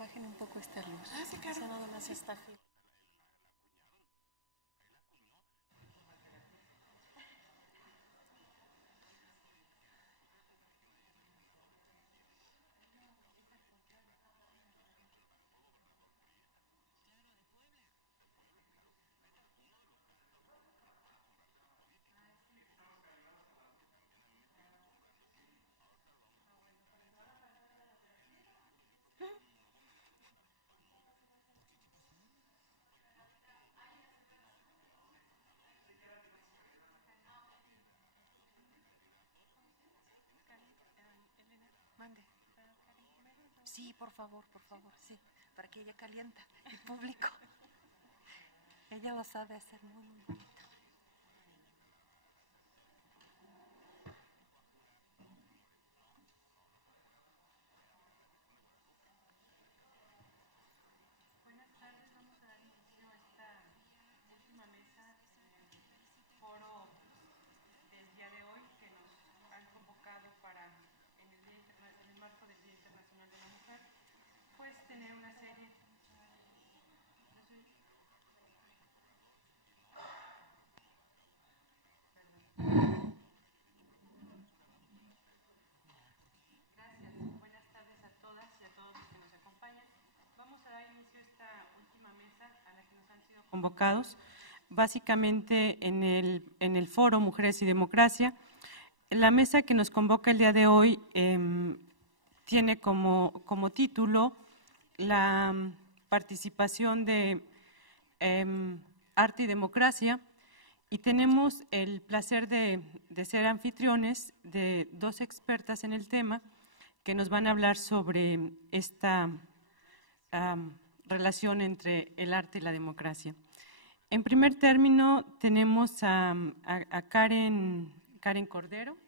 bajen un poco esta luz. Ah, sí, claro. Eso nada más está fil. Mande. Sí, por favor, sí, para que ella calienta el público. Ella lo sabe hacer muy, muy bonito. Buenas tardes, vamos a dar inicio a esta última mesa en el foro del día de hoy que nos han convocado para, en el marco del Día Internacional de la Mujer, pues tener una serie. Gracias, buenas tardes a todas y a todos los que nos acompañan. Vamos a dar inicio a esta última mesa a la que nos han sido convocados, básicamente en el foro Mujeres y Democracia. La mesa que nos convoca el día de hoy tiene como título la participación de arte y democracia, y tenemos el placer de ser anfitriones de dos expertas en el tema que nos van a hablar sobre esta relación entre el arte y la democracia. En primer término tenemos a Karen Cordero,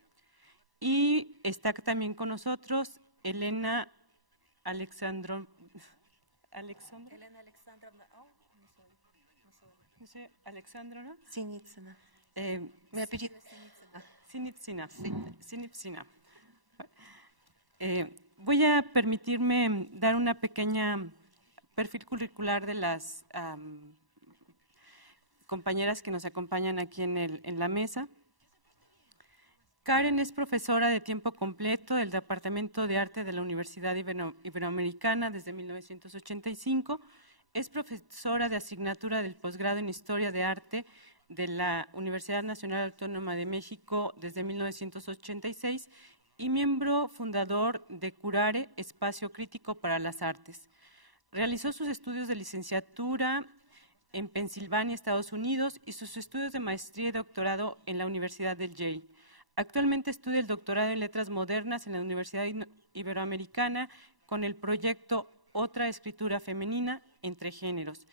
y está también con nosotros Elena Alexandrovna. Elena Alexandrovna. Oh, No sé, Alexandrovna. Sinitsina. Mi apellido es Sinitsina. Sinitsina. Voy a permitirme dar una pequeña perfil curricular de las compañeras que nos acompañan aquí en la mesa. Karen es profesora de tiempo completo del Departamento de Arte de la Universidad Iberoamericana desde 1985. Es profesora de asignatura del posgrado en Historia de Arte de la Universidad Nacional Autónoma de México desde 1986 y miembro fundador de Curare, Espacio Crítico para las Artes. Realizó sus estudios de licenciatura en Pensilvania, Estados Unidos, y sus estudios de maestría y doctorado en la Universidad del Yale. Actualmente estudia el doctorado en Letras Modernas en la Universidad Iberoamericana con el proyecto Otra Escritura Femenina entre Géneros.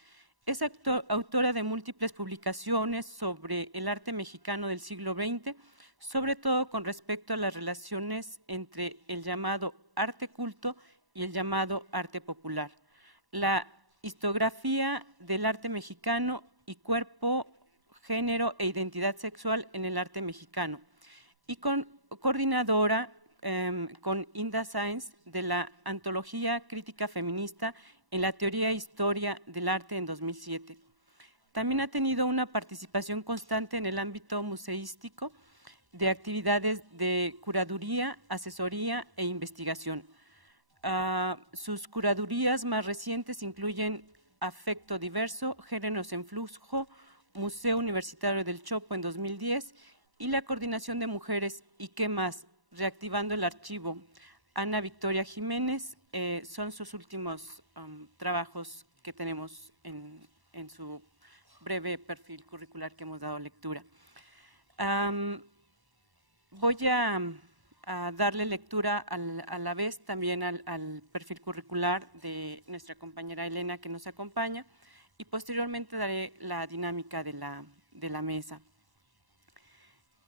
Es autora de múltiples publicaciones sobre el arte mexicano del siglo XX, sobre todo con respecto a las relaciones entre el llamado arte culto y el llamado arte popular. La historiografía del arte mexicano y cuerpo, género e identidad sexual en el arte mexicano, y coordinadora con Inda Sáenz de la Antología Crítica Feminista en la Teoría e Historia del Arte en 2007. También ha tenido una participación constante en el ámbito museístico de actividades de curaduría, asesoría e investigación. Sus curadurías más recientes incluyen Afecto Diverso, Géneros en Flujo, Museo Universitario del Chopo en 2010 y la Coordinación de Mujeres y qué más, Reactivando el Archivo. Ana Victoria Jiménez, son sus últimos trabajos que tenemos en su breve perfil curricular que hemos dado lectura. Voy a darle lectura a la vez también al perfil curricular de nuestra compañera Elena que nos acompaña, y posteriormente daré la dinámica de la mesa.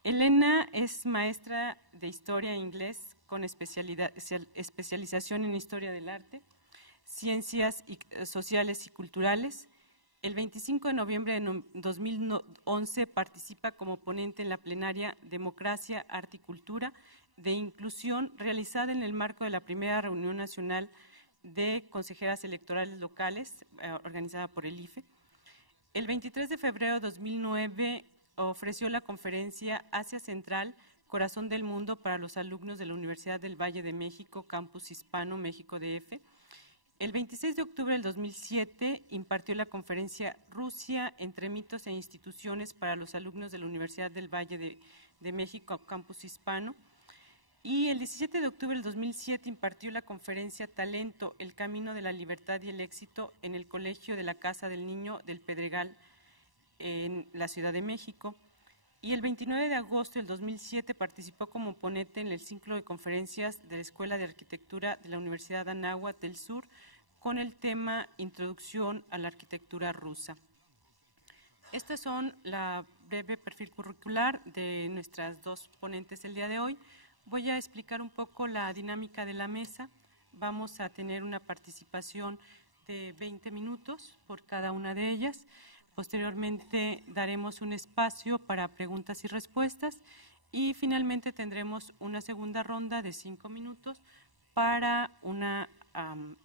Elena es maestra de Historia e Inglés con especialización en Historia del Arte, Ciencias Sociales y Culturales. El 25 de noviembre de 2011 participa como ponente en la plenaria Democracia, Arte y Cultura de Inclusión, realizada en el marco de la primera reunión nacional de consejeras electorales locales, organizada por el IFE. El 23 de febrero de 2009 ofreció la conferencia Asia Central, Corazón del Mundo para los alumnos de la Universidad del Valle de México, Campus Hispano, México DF. El 26 de octubre del 2007 impartió la conferencia Rusia entre mitos e instituciones para los alumnos de la Universidad del Valle de México, Campus Hispano. Y el 17 de octubre del 2007 impartió la conferencia Talento, el camino de la libertad y el éxito en el Colegio de la Casa del Niño del Pedregal en la Ciudad de México. Y el 29 de agosto del 2007 participó como ponente en el ciclo de conferencias de la Escuela de Arquitectura de la Universidad Anáhuac del Sur con el tema Introducción a la Arquitectura Rusa. Estos son la breve perfil curricular de nuestras dos ponentes el día de hoy. Voy a explicar un poco la dinámica de la mesa. Vamos a tener una participación de 20 minutos por cada una de ellas. Posteriormente daremos un espacio para preguntas y respuestas y finalmente tendremos una segunda ronda de 5 minutos para una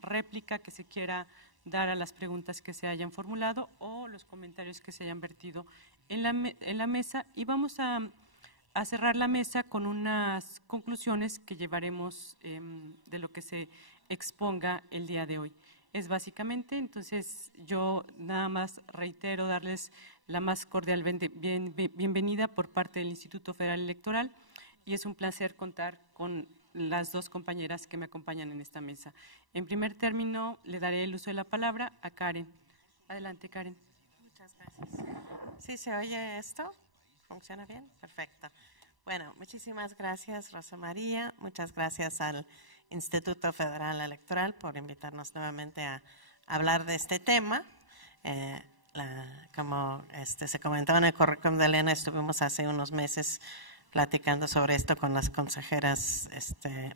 réplica que se quiera dar a las preguntas que se hayan formulado o los comentarios que se hayan vertido en la mesa, y vamos a cerrar la mesa con unas conclusiones que llevaremos de lo que se exponga el día de hoy. Es básicamente, entonces yo nada más reitero darles la más cordial bienvenida por parte del Instituto Federal Electoral, y es un placer contar con las dos compañeras que me acompañan en esta mesa. En primer término, le daré el uso de la palabra a Karen. Adelante, Karen. Muchas gracias. ¿Sí se oye esto? ¿Funciona bien? Perfecto. Bueno, muchísimas gracias, Rosa María. Muchas gracias al Instituto Federal Electoral por invitarnos nuevamente a hablar de este tema. Como se comentó en el currículum de Elena, estuvimos hace unos meses platicando sobre esto con las consejeras,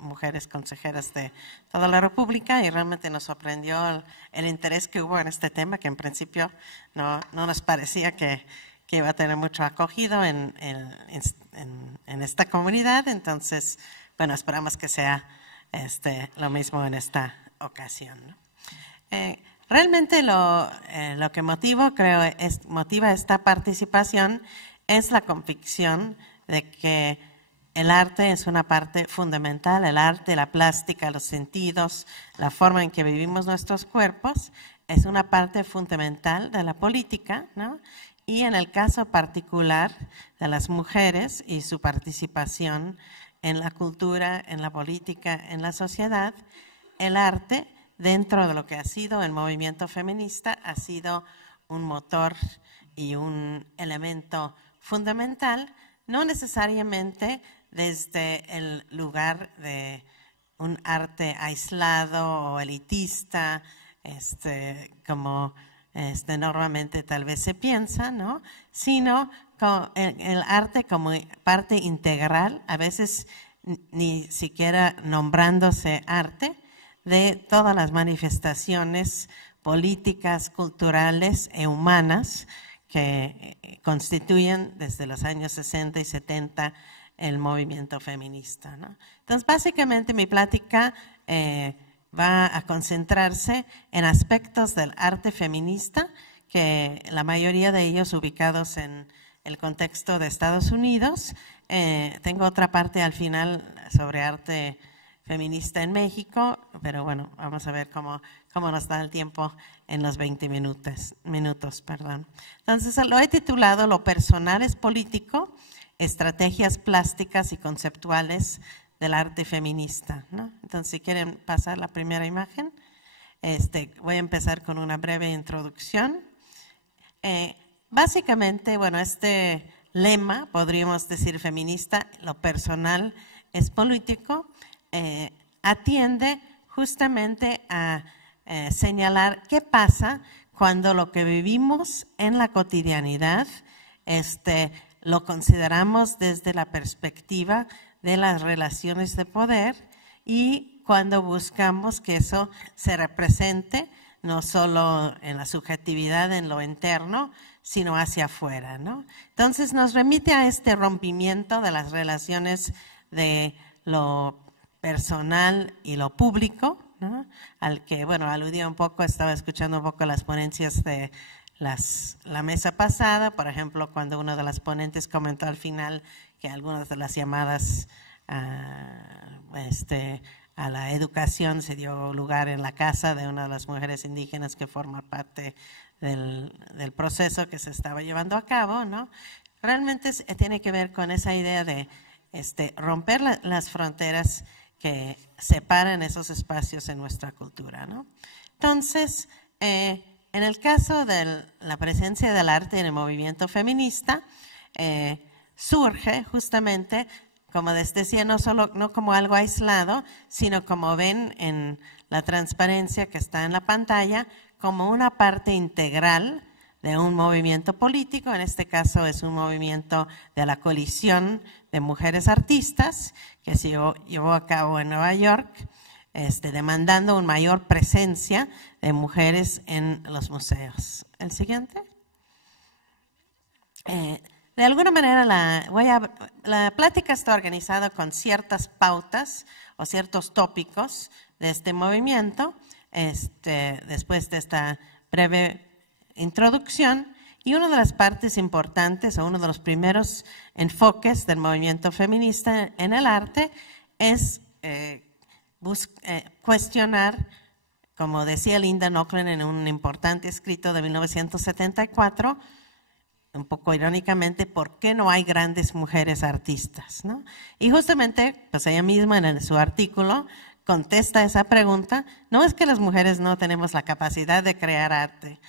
mujeres consejeras de toda la República, y realmente nos sorprendió el interés que hubo en este tema, que en principio no nos parecía que iba a tener mucho acogido en esta comunidad. Entonces, bueno, esperamos que sea lo mismo en esta ocasión, ¿no? Realmente lo que motiva esta participación es la convicción de que el arte es una parte fundamental. El arte, la plástica, los sentidos, la forma en que vivimos nuestros cuerpos es una parte fundamental de la política, ¿no? Y en el caso particular de las mujeres y su participación en la cultura, en la política, en la sociedad, el arte, dentro de lo que ha sido el movimiento feminista, ha sido un motor y un elemento fundamental, no necesariamente desde el lugar de un arte aislado o elitista, como normalmente tal vez se piensa, ¿no? Sino el arte como parte integral, a veces ni siquiera nombrándose arte, de todas las manifestaciones políticas, culturales e humanas que constituyen desde los años 60 y 70 el movimiento feminista, ¿no? Entonces, básicamente mi plática va a concentrarse en aspectos del arte feminista, que la mayoría de ellos ubicados en el contexto de Estados Unidos. Tengo otra parte al final sobre arte feminista en México, pero bueno, vamos a ver cómo nos da el tiempo en los 20 minutos. Entonces, lo he titulado Lo personal es político, estrategias plásticas y conceptuales del arte feminista, ¿no? Entonces, si quieren pasar la primera imagen, voy a empezar con una breve introducción. Básicamente, bueno, este lema, podríamos decir feminista, lo personal es político, atiende justamente a señalar qué pasa cuando lo que vivimos en la cotidianidad lo consideramos desde la perspectiva de las relaciones de poder, y cuando buscamos que eso se represente no solo en la subjetividad, en lo interno, sino hacia afuera, ¿no? Entonces nos remite a este rompimiento de las relaciones de lo personal y lo público, ¿no? Al que, bueno, aludía un poco, estaba escuchando un poco las ponencias de la mesa pasada, por ejemplo, cuando uno de las ponentes comentó al final que algunas de las llamadas a la educación se dio lugar en la casa de una de las mujeres indígenas que forma parte del proceso que se estaba llevando a cabo, ¿no? Realmente tiene que ver con esa idea de romper las fronteras que separan esos espacios en nuestra cultura, ¿no? Entonces, en el caso de la presencia del arte en el movimiento feminista, surge justamente, como les decía, no como algo aislado, sino como ven en la transparencia que está en la pantalla, como una parte integral de un movimiento político. En este caso es un movimiento de la coalición de mujeres artistas que se llevó a cabo en Nueva York, demandando una mayor presencia de mujeres en los museos. El siguiente. De alguna manera la plática está organizada con ciertas pautas o ciertos tópicos de este movimiento, después de esta breve introducción, y una de las partes importantes o uno de los primeros enfoques del movimiento feminista en el arte es cuestionar, como decía Linda Nochlin en un importante escrito de 1974, un poco irónicamente, ¿por qué no hay grandes mujeres artistas?, ¿no? Y justamente, pues ella misma en su artículo contesta esa pregunta. No es que las mujeres no tenemos la capacidad de crear arte,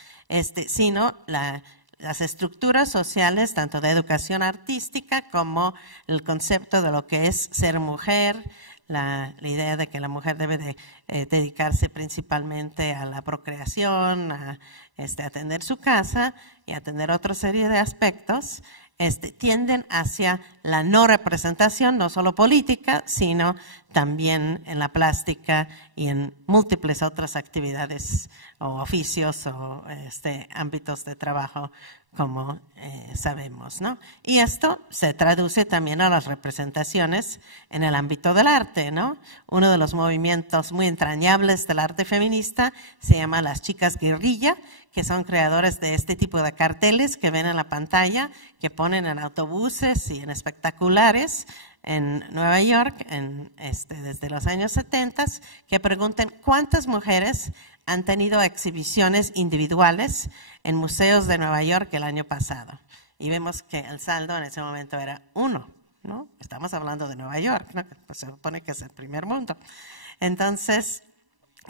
sino las estructuras sociales, tanto de educación artística como el concepto de lo que es ser mujer, la idea de que la mujer debe de dedicarse principalmente a la procreación, a atender su casa y atender otra serie de aspectos, tienden hacia la no representación, no solo política, sino también en la plástica y en múltiples otras actividades o oficios o ámbitos de trabajo, como sabemos, ¿no? Y esto se traduce también a las representaciones en el ámbito del arte, ¿no? Uno de los movimientos muy entrañables del arte feminista se llama las chicas guerrilla, que son creadores de este tipo de carteles que ven en la pantalla, que ponen en autobuses y en espectaculares en Nueva York desde los años 70, que preguntan cuántas mujeres han tenido exhibiciones individuales en museos de Nueva York el año pasado. Y vemos que el saldo en ese momento era 1, ¿no? Estamos hablando de Nueva York, ¿no? Pues se supone que es el primer mundo. Entonces,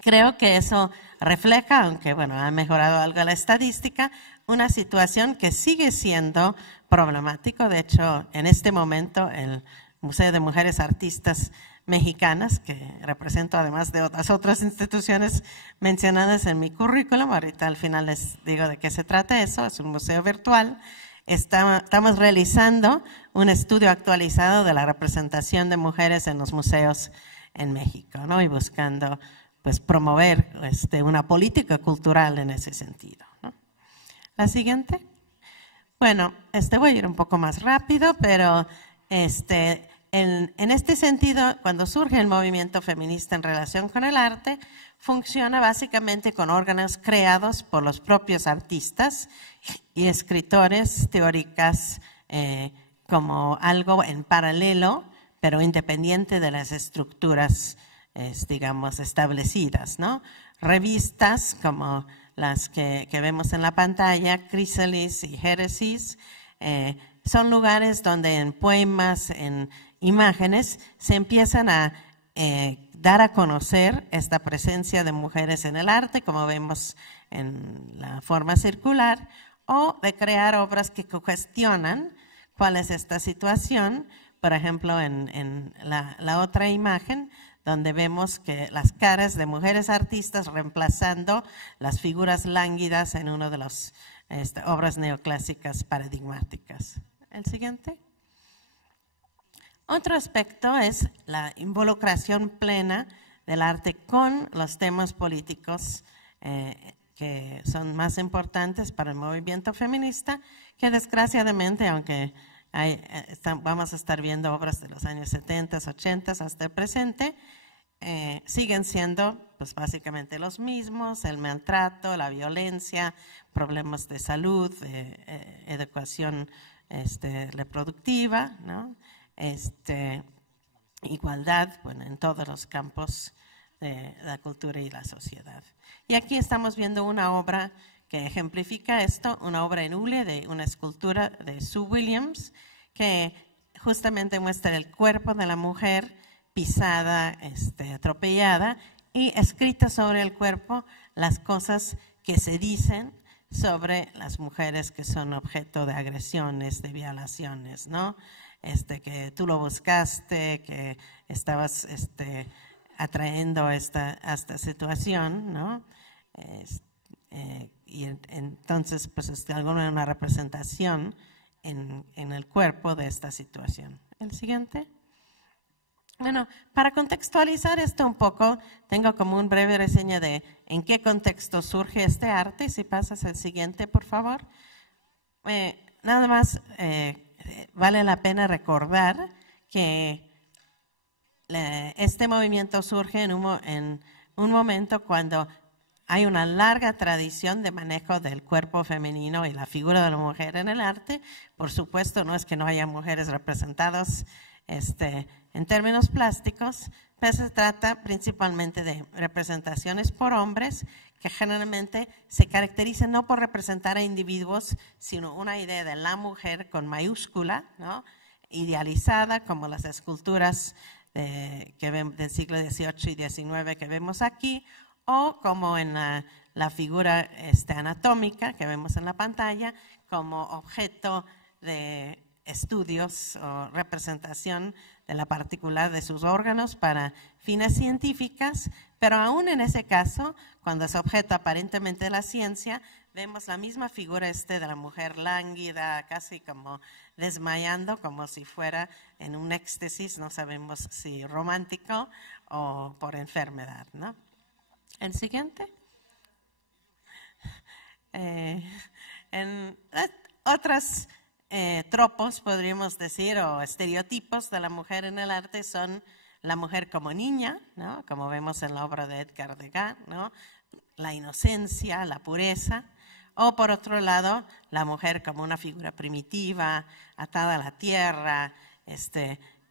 creo que eso refleja, aunque bueno, ha mejorado algo la estadística, una situación que sigue siendo problemático. De hecho, en este momento el Museo de Mujeres Artistas Mexicanas, que represento además de otras instituciones mencionadas en mi currículum, ahorita al final les digo de qué se trata eso, es un museo virtual. Estamos realizando un estudio actualizado de la representación de mujeres en los museos en México, ¿no? Y buscando pues promover una política cultural en ese sentido, ¿no? La siguiente. Bueno, voy a ir un poco más rápido, pero en este sentido, cuando surge el movimiento feminista en relación con el arte, funciona básicamente con órganos creados por los propios artistas y escritores, teóricas, como algo en paralelo, pero independiente de las estructuras, digamos, establecidas, ¿no? Revistas como las que vemos en la pantalla, Chrysalis y Héresis, son lugares donde en poemas, en imágenes, se empiezan a dar a conocer esta presencia de mujeres en el arte, como vemos en la forma circular, o de crear obras que cuestionan cuál es esta situación. Por ejemplo, en la otra imagen, donde vemos que las caras de mujeres artistas reemplazando las figuras lánguidas en una de las obras neoclásicas paradigmáticas. El siguiente. Otro aspecto es la involucración plena del arte con los temas políticos que son más importantes para el movimiento feminista, que desgraciadamente, aunque vamos a estar viendo obras de los años 70, 80 hasta el presente, siguen siendo pues básicamente los mismos: el maltrato, la violencia, problemas de salud, educación reproductiva, ¿no? Igualdad, bueno, en todos los campos de la cultura y la sociedad. Y aquí estamos viendo una obra que ejemplifica esto, una obra en hule de una escultura de Sue Williams, que justamente muestra el cuerpo de la mujer pisada, atropellada, y escrita sobre el cuerpo las cosas que se dicen sobre las mujeres que son objeto de agresiones, de violaciones, ¿no? Que tú lo buscaste, que estabas atrayendo a esta situación, ¿no? Y entonces, pues es de alguna una representación en el cuerpo de esta situación. El siguiente. Bueno, para contextualizar esto un poco, tengo como un breve reseña de en qué contexto surge este arte. Si pasas al siguiente, por favor. Nada más vale la pena recordar que este movimiento surge en un momento cuando hay una larga tradición de manejo del cuerpo femenino y la figura de la mujer en el arte. Por supuesto, no es que no haya mujeres representadas en términos plásticos, pero se trata principalmente de representaciones por hombres que generalmente se caracterizan no por representar a individuos, sino una idea de la mujer con mayúscula, ¿no? Idealizada, como las esculturas del siglo XVIII y XIX que vemos aquí, o como en la figura anatómica que vemos en la pantalla, como objeto de estudios o representación de la particular de sus órganos para fines científicas, pero aún en ese caso, cuando es objeto aparentemente de la ciencia, vemos la misma figura de la mujer lánguida, casi como desmayando, como si fuera en un éxtasis, no sabemos si romántico o por enfermedad, ¿no? El siguiente. En otras tropos, podríamos decir, o estereotipos de la mujer en el arte son la mujer como niña, ¿no? Como vemos en la obra de Edgar Degas, ¿no? La inocencia, la pureza, o por otro lado, la mujer como una figura primitiva, atada a la tierra,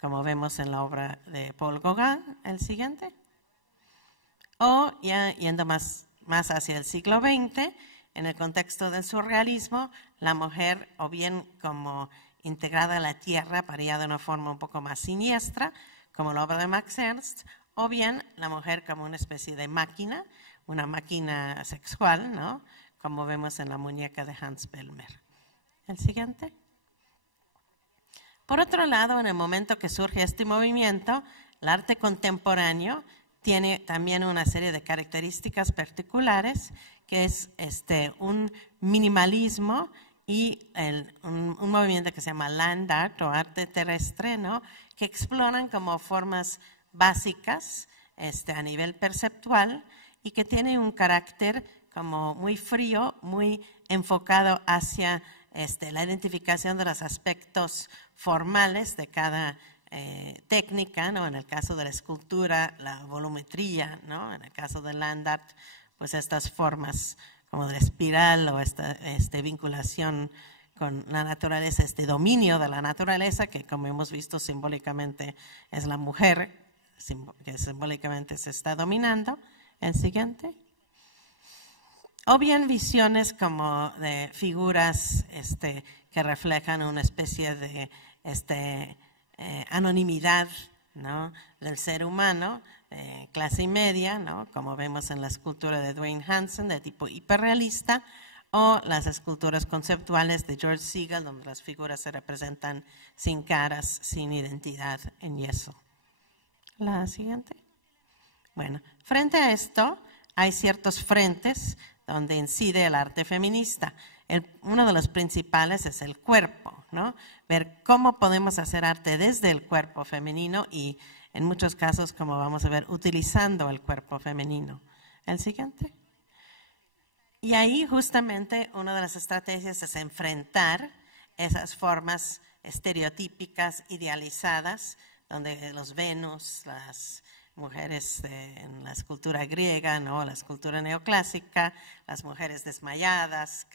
como vemos en la obra de Paul Gauguin. El siguiente. O ya yendo más hacia el siglo XX, en el contexto del surrealismo, la mujer o bien como integrada a la tierra, paría de una forma un poco más siniestra, como la obra de Max Ernst, o bien la mujer como una especie de máquina, una máquina sexual, ¿no? Como vemos en la muñeca de Hans Bellmer. El siguiente. Por otro lado, en el momento que surge este movimiento, el arte contemporáneo tiene también una serie de características particulares, que es un minimalismo y un movimiento que se llama land art o arte terrestre, ¿no? Que exploran como formas básicas a nivel perceptual y que tiene un carácter como muy frío, muy enfocado hacia la identificación de los aspectos formales de cada técnica, ¿no? En el caso de la escultura, la volumetría, ¿no? En el caso del land art, pues estas formas como de espiral o esta vinculación con la naturaleza, dominio de la naturaleza, que como hemos visto simbólicamente es la mujer, que simbólicamente se está dominando. El siguiente. O bien visiones como de figuras que reflejan una especie de anonimidad, ¿no? Del ser humano, clase media, ¿no? Como vemos en la escultura de Dwayne Hansen de tipo hiperrealista, o las esculturas conceptuales de George Segal, donde las figuras se representan sin caras, sin identidad, en yeso. La siguiente. Bueno, frente a esto hay ciertos frentes donde incide el arte feminista. Uno de los principales es el cuerpo, ¿no? Ver cómo podemos hacer arte desde el cuerpo femenino y en muchos casos, como vamos a ver, utilizando el cuerpo femenino. El siguiente. Y ahí justamente una de las estrategias es enfrentar esas formas estereotípicas, idealizadas, donde los Venus, las mujeres en la escultura griega, ¿no? La escultura neoclásica, las mujeres desmayadas,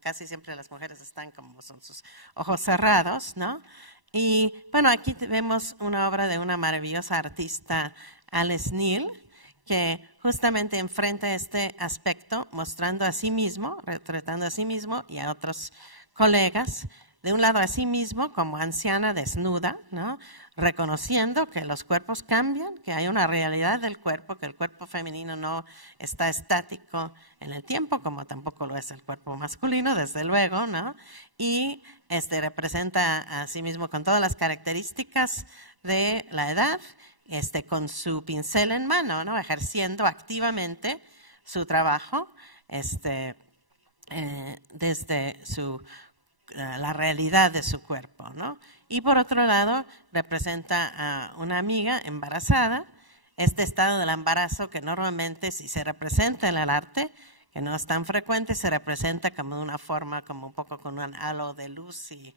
casi siempre las mujeres están como son sus ojos cerrados, ¿no? Y bueno, aquí vemos una obra de una maravillosa artista, Alice Neel, que justamente enfrenta este aspecto, mostrando a sí mismo, retratando a sí mismo y a otros colegas, de un lado a sí mismo como anciana desnuda, ¿no? Reconociendo que los cuerpos cambian, que hay una realidad del cuerpo, que el cuerpo femenino no está estático en el tiempo, como tampoco lo es el cuerpo masculino, desde luego, ¿no? Y representa a sí mismo con todas las características de la edad, con su pincel en mano, ¿no? Ejerciendo activamente su trabajo desde la realidad de su cuerpo, ¿no? Y por otro lado, representa a una amiga embarazada, este estado del embarazo que normalmente si se representa en el arte, que no es tan frecuente, se representa como de una forma, como un poco con un halo de luz y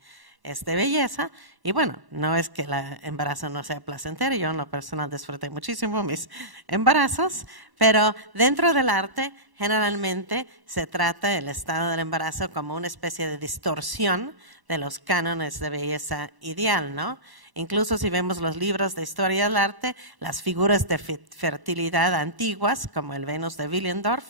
belleza. Y bueno, no es que el embarazo no sea placentero, yo en lo personal disfruté muchísimo mis embarazos, pero dentro del arte generalmente se trata el estado del embarazo como una especie de distorsión de los cánones de belleza ideal, ¿no? Incluso si vemos los libros de historia del arte, las figuras de fertilidad antiguas, como el Venus de Willendorf,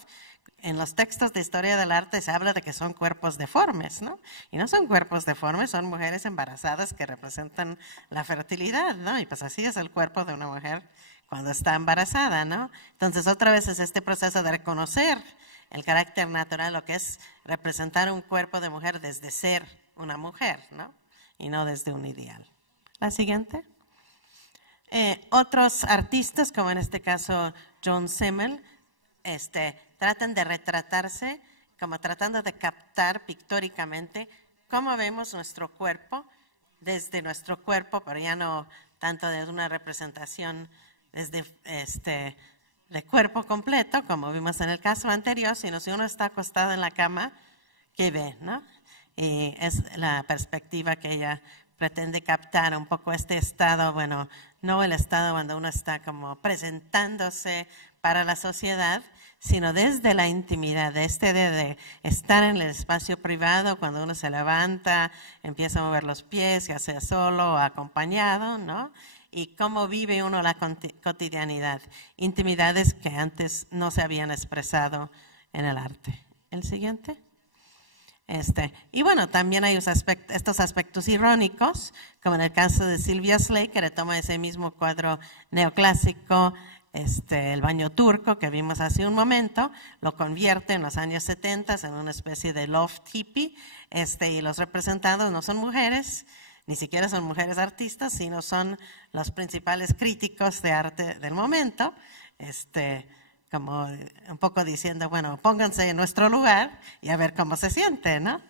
en los textos de historia del arte se habla de que son cuerpos deformes, ¿no? Y no son cuerpos deformes, son mujeres embarazadas que representan la fertilidad, ¿no? Y pues así es el cuerpo de una mujer cuando está embarazada, ¿no? Entonces otra vez es este proceso de reconocer el carácter natural, lo que es representar un cuerpo de mujer desde ser una mujer, ¿no? Y no desde un ideal. La siguiente. Otros artistas, como en este caso John Simmel, tratan de retratarse, como tratando de captar pictóricamente cómo vemos nuestro cuerpo, desde nuestro cuerpo, pero ya no tanto desde una representación desde de cuerpo completo, como vimos en el caso anterior, sino si uno está acostado en la cama, ¿qué ve, no? Y es la perspectiva que ella pretende captar, un poco este estado, bueno, no el estado cuando uno está como presentándose para la sociedad, sino desde la intimidad, de estar en el espacio privado, cuando uno se levanta, empieza a mover los pies, ya sea solo o acompañado, ¿no? Y cómo vive uno la cotidianidad, intimidades que antes no se habían expresado en el arte. El siguiente. Y bueno, también hay estos aspectos irónicos, como en el caso de Sylvia Slay, que retoma ese mismo cuadro neoclásico, el baño turco que vimos hace un momento, lo convierte en los años 70 en una especie de loft hippie, y los representados no son mujeres, ni siquiera son mujeres artistas, sino son los principales críticos de arte del momento, como un poco diciendo, bueno, pónganse en nuestro lugar y a ver cómo se siente, ¿no?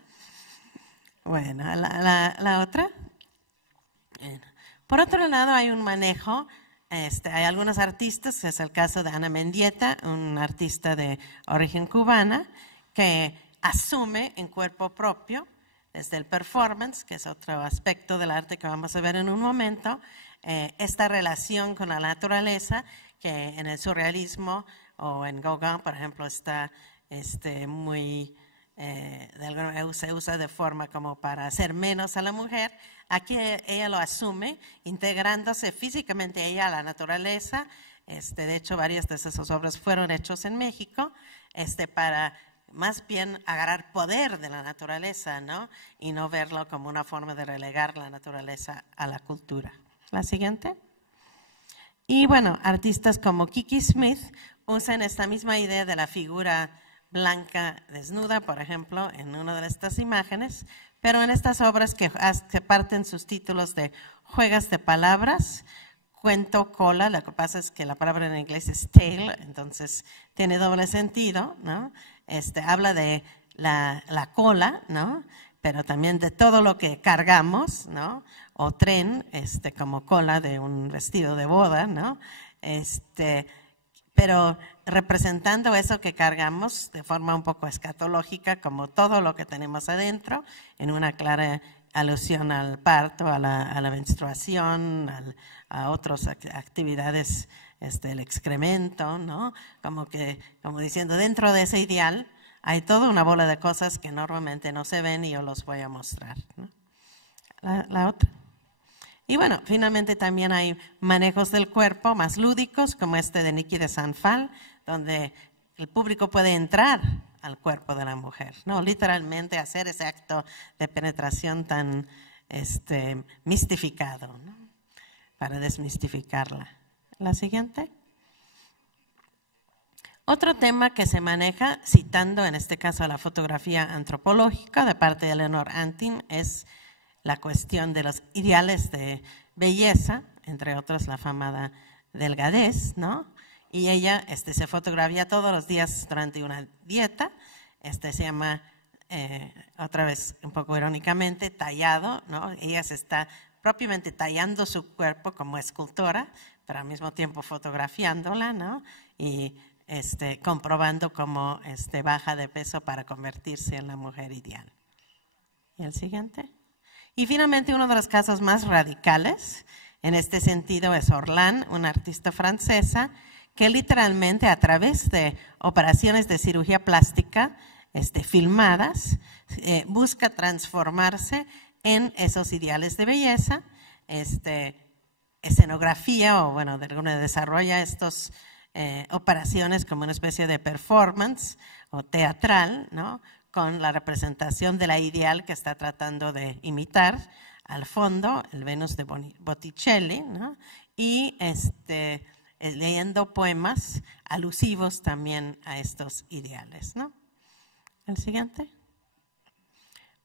Bueno, la otra. Por otro lado, hay un manejo, hay algunos artistas, es el caso de Ana Mendieta, un artista de origen cubana, que asume en cuerpo propio, desde el performance, que es otro aspecto del arte que vamos a ver en un momento, esta relación con la naturaleza, que en el surrealismo o en Gauguin, por ejemplo, está muy, de alguna manera se usa de forma como para hacer menos a la mujer. Aquí ella lo asume, integrándose físicamente ella a la naturaleza. De hecho, varias de sus obras fueron hechas en México, para más bien agarrar poder de la naturaleza, ¿no? Y no verlo como una forma de relegar la naturaleza a la cultura. La siguiente. Y bueno, artistas como Kiki Smith usan esta misma idea de la figura blanca desnuda, por ejemplo, en una de estas imágenes, pero en estas obras que parten sus títulos de juegas de palabras, cuento, cola, lo que pasa es que la palabra en inglés es tale, entonces tiene doble sentido, ¿no? Habla de la cola, ¿no? Pero también de todo lo que cargamos, ¿no? O tren, como cola de un vestido de boda, ¿no? Pero representando eso que cargamos de forma un poco escatológica, como todo lo que tenemos adentro, en una clara alusión al parto, a la menstruación, a otras actividades, el excremento, ¿no? Como diciendo, dentro de ese ideal hay toda una bola de cosas que normalmente no se ven y yo los voy a mostrar, ¿no? La otra. Y bueno, finalmente también hay manejos del cuerpo más lúdicos, como este de Nikki de Sanfal, donde el público puede entrar al cuerpo de la mujer, ¿no? Literalmente hacer ese acto de penetración tan mistificado, ¿no? Para desmistificarla. La siguiente. Otro tema que se maneja, citando en este caso la fotografía antropológica de parte de Eleanor Antin, es la cuestión de los ideales de belleza, entre otros la afamada delgadez, ¿no? Y ella se fotografía todos los días durante una dieta, se llama, otra vez un poco irónicamente, tallado, ¿no? Ella se está propiamente tallando su cuerpo como escultora, pero al mismo tiempo fotografiándola, ¿no? Y comprobando cómo baja de peso para convertirse en la mujer ideal. ¿Y el siguiente? Y finalmente uno de los casos más radicales en este sentido es Orlan, una artista francesa que literalmente a través de operaciones de cirugía plástica filmadas busca transformarse en esos ideales de belleza, escenografía o bueno, de alguna desarrolla estas operaciones como una especie de performance o teatral, ¿no? Con la representación de la ideal que está tratando de imitar al fondo, el Venus de Botticelli, ¿no? Y leyendo poemas alusivos también a estos ideales, ¿no? El siguiente.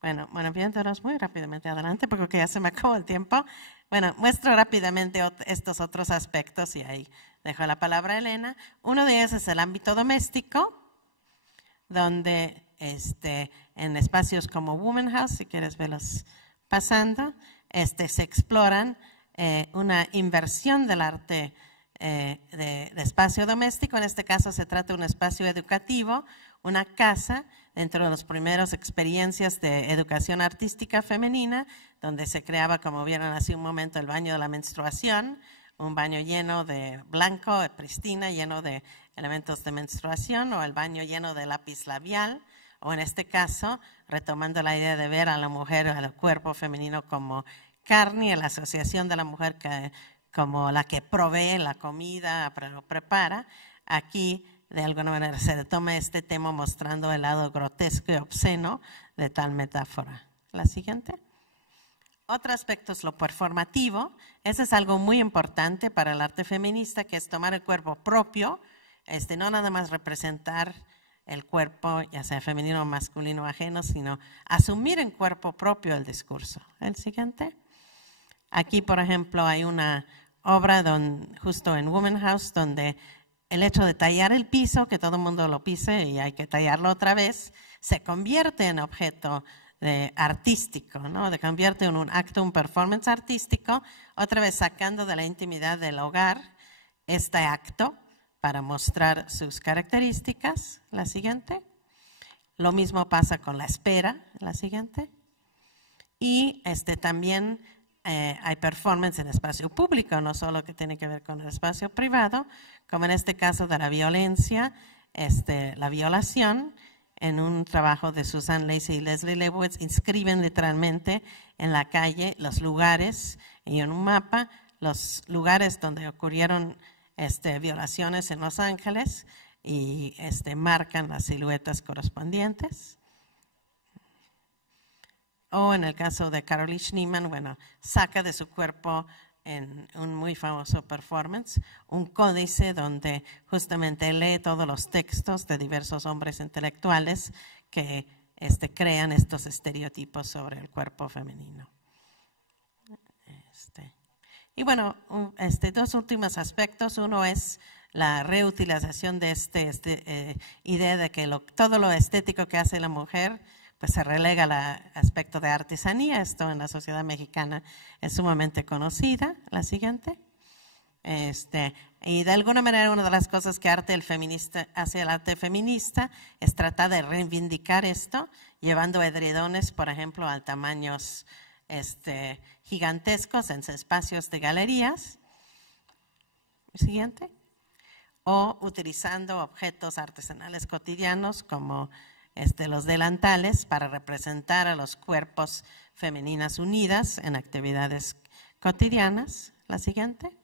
Bueno, viéndonos muy rápidamente adelante porque ya se me acabó el tiempo. Bueno, muestro rápidamente estos otros aspectos y ahí dejo la palabra a Elena. Uno de ellos es el ámbito doméstico, donde en espacios como Woman House, si quieres verlos pasando, se exploran una inversión del arte de espacio doméstico. En este caso se trata de un espacio educativo, una casa dentro de las primeras experiencias de educación artística femenina, donde se creaba, como vieron hace un momento, el baño de la menstruación, un baño lleno de blanco, pristina, lleno de elementos de menstruación, o el baño lleno de lápiz labial, o en este caso, retomando la idea de ver a la mujer, al cuerpo femenino como carne, la asociación de la mujer como la que provee la comida, lo prepara. Aquí, de alguna manera, se retoma este tema mostrando el lado grotesco y obsceno de tal metáfora. La siguiente. Otro aspecto es lo performativo. Eso es algo muy importante para el arte feminista, que es tomar el cuerpo propio, no nada más representar el cuerpo, ya sea femenino o masculino ajeno, sino asumir en cuerpo propio el discurso. El siguiente. Aquí, por ejemplo, hay una obra justo en Woman House, donde el hecho de tallar el piso, que todo el mundo lo pise y hay que tallarlo otra vez, se convierte en objeto artístico, ¿no? Se convierte en un acto, un performance artístico, otra vez sacando de la intimidad del hogar este acto para mostrar sus características. La siguiente. Lo mismo pasa con la espera. La siguiente. Y también hay performance en espacio público, no solo que tiene que ver con el espacio privado, como en este caso de la violencia, la violación. En un trabajo de Susan Lacey y Leslie Leibowitz, inscriben literalmente en la calle los lugares y en un mapa los lugares donde ocurrieron violaciones en Los Ángeles y marcan las siluetas correspondientes. O en el caso de Carolee Schneemann, bueno, saca de su cuerpo en un muy famoso performance un códice donde justamente lee todos los textos de diversos hombres intelectuales que crean estos estereotipos sobre el cuerpo femenino. Y bueno, dos últimos aspectos. Uno es la reutilización de idea de que todo lo estético que hace la mujer pues se relega al aspecto de artesanía. Esto en la sociedad mexicana es sumamente conocida. La siguiente. Y de alguna manera una de las cosas que hace el arte feminista es tratar de reivindicar esto, llevando edredones, por ejemplo, a tamaños gigantescos en espacios de galerías. Siguiente. O utilizando objetos artesanales cotidianos como los delantales para representar a los cuerpos femeninas unidas en actividades cotidianas. La siguiente.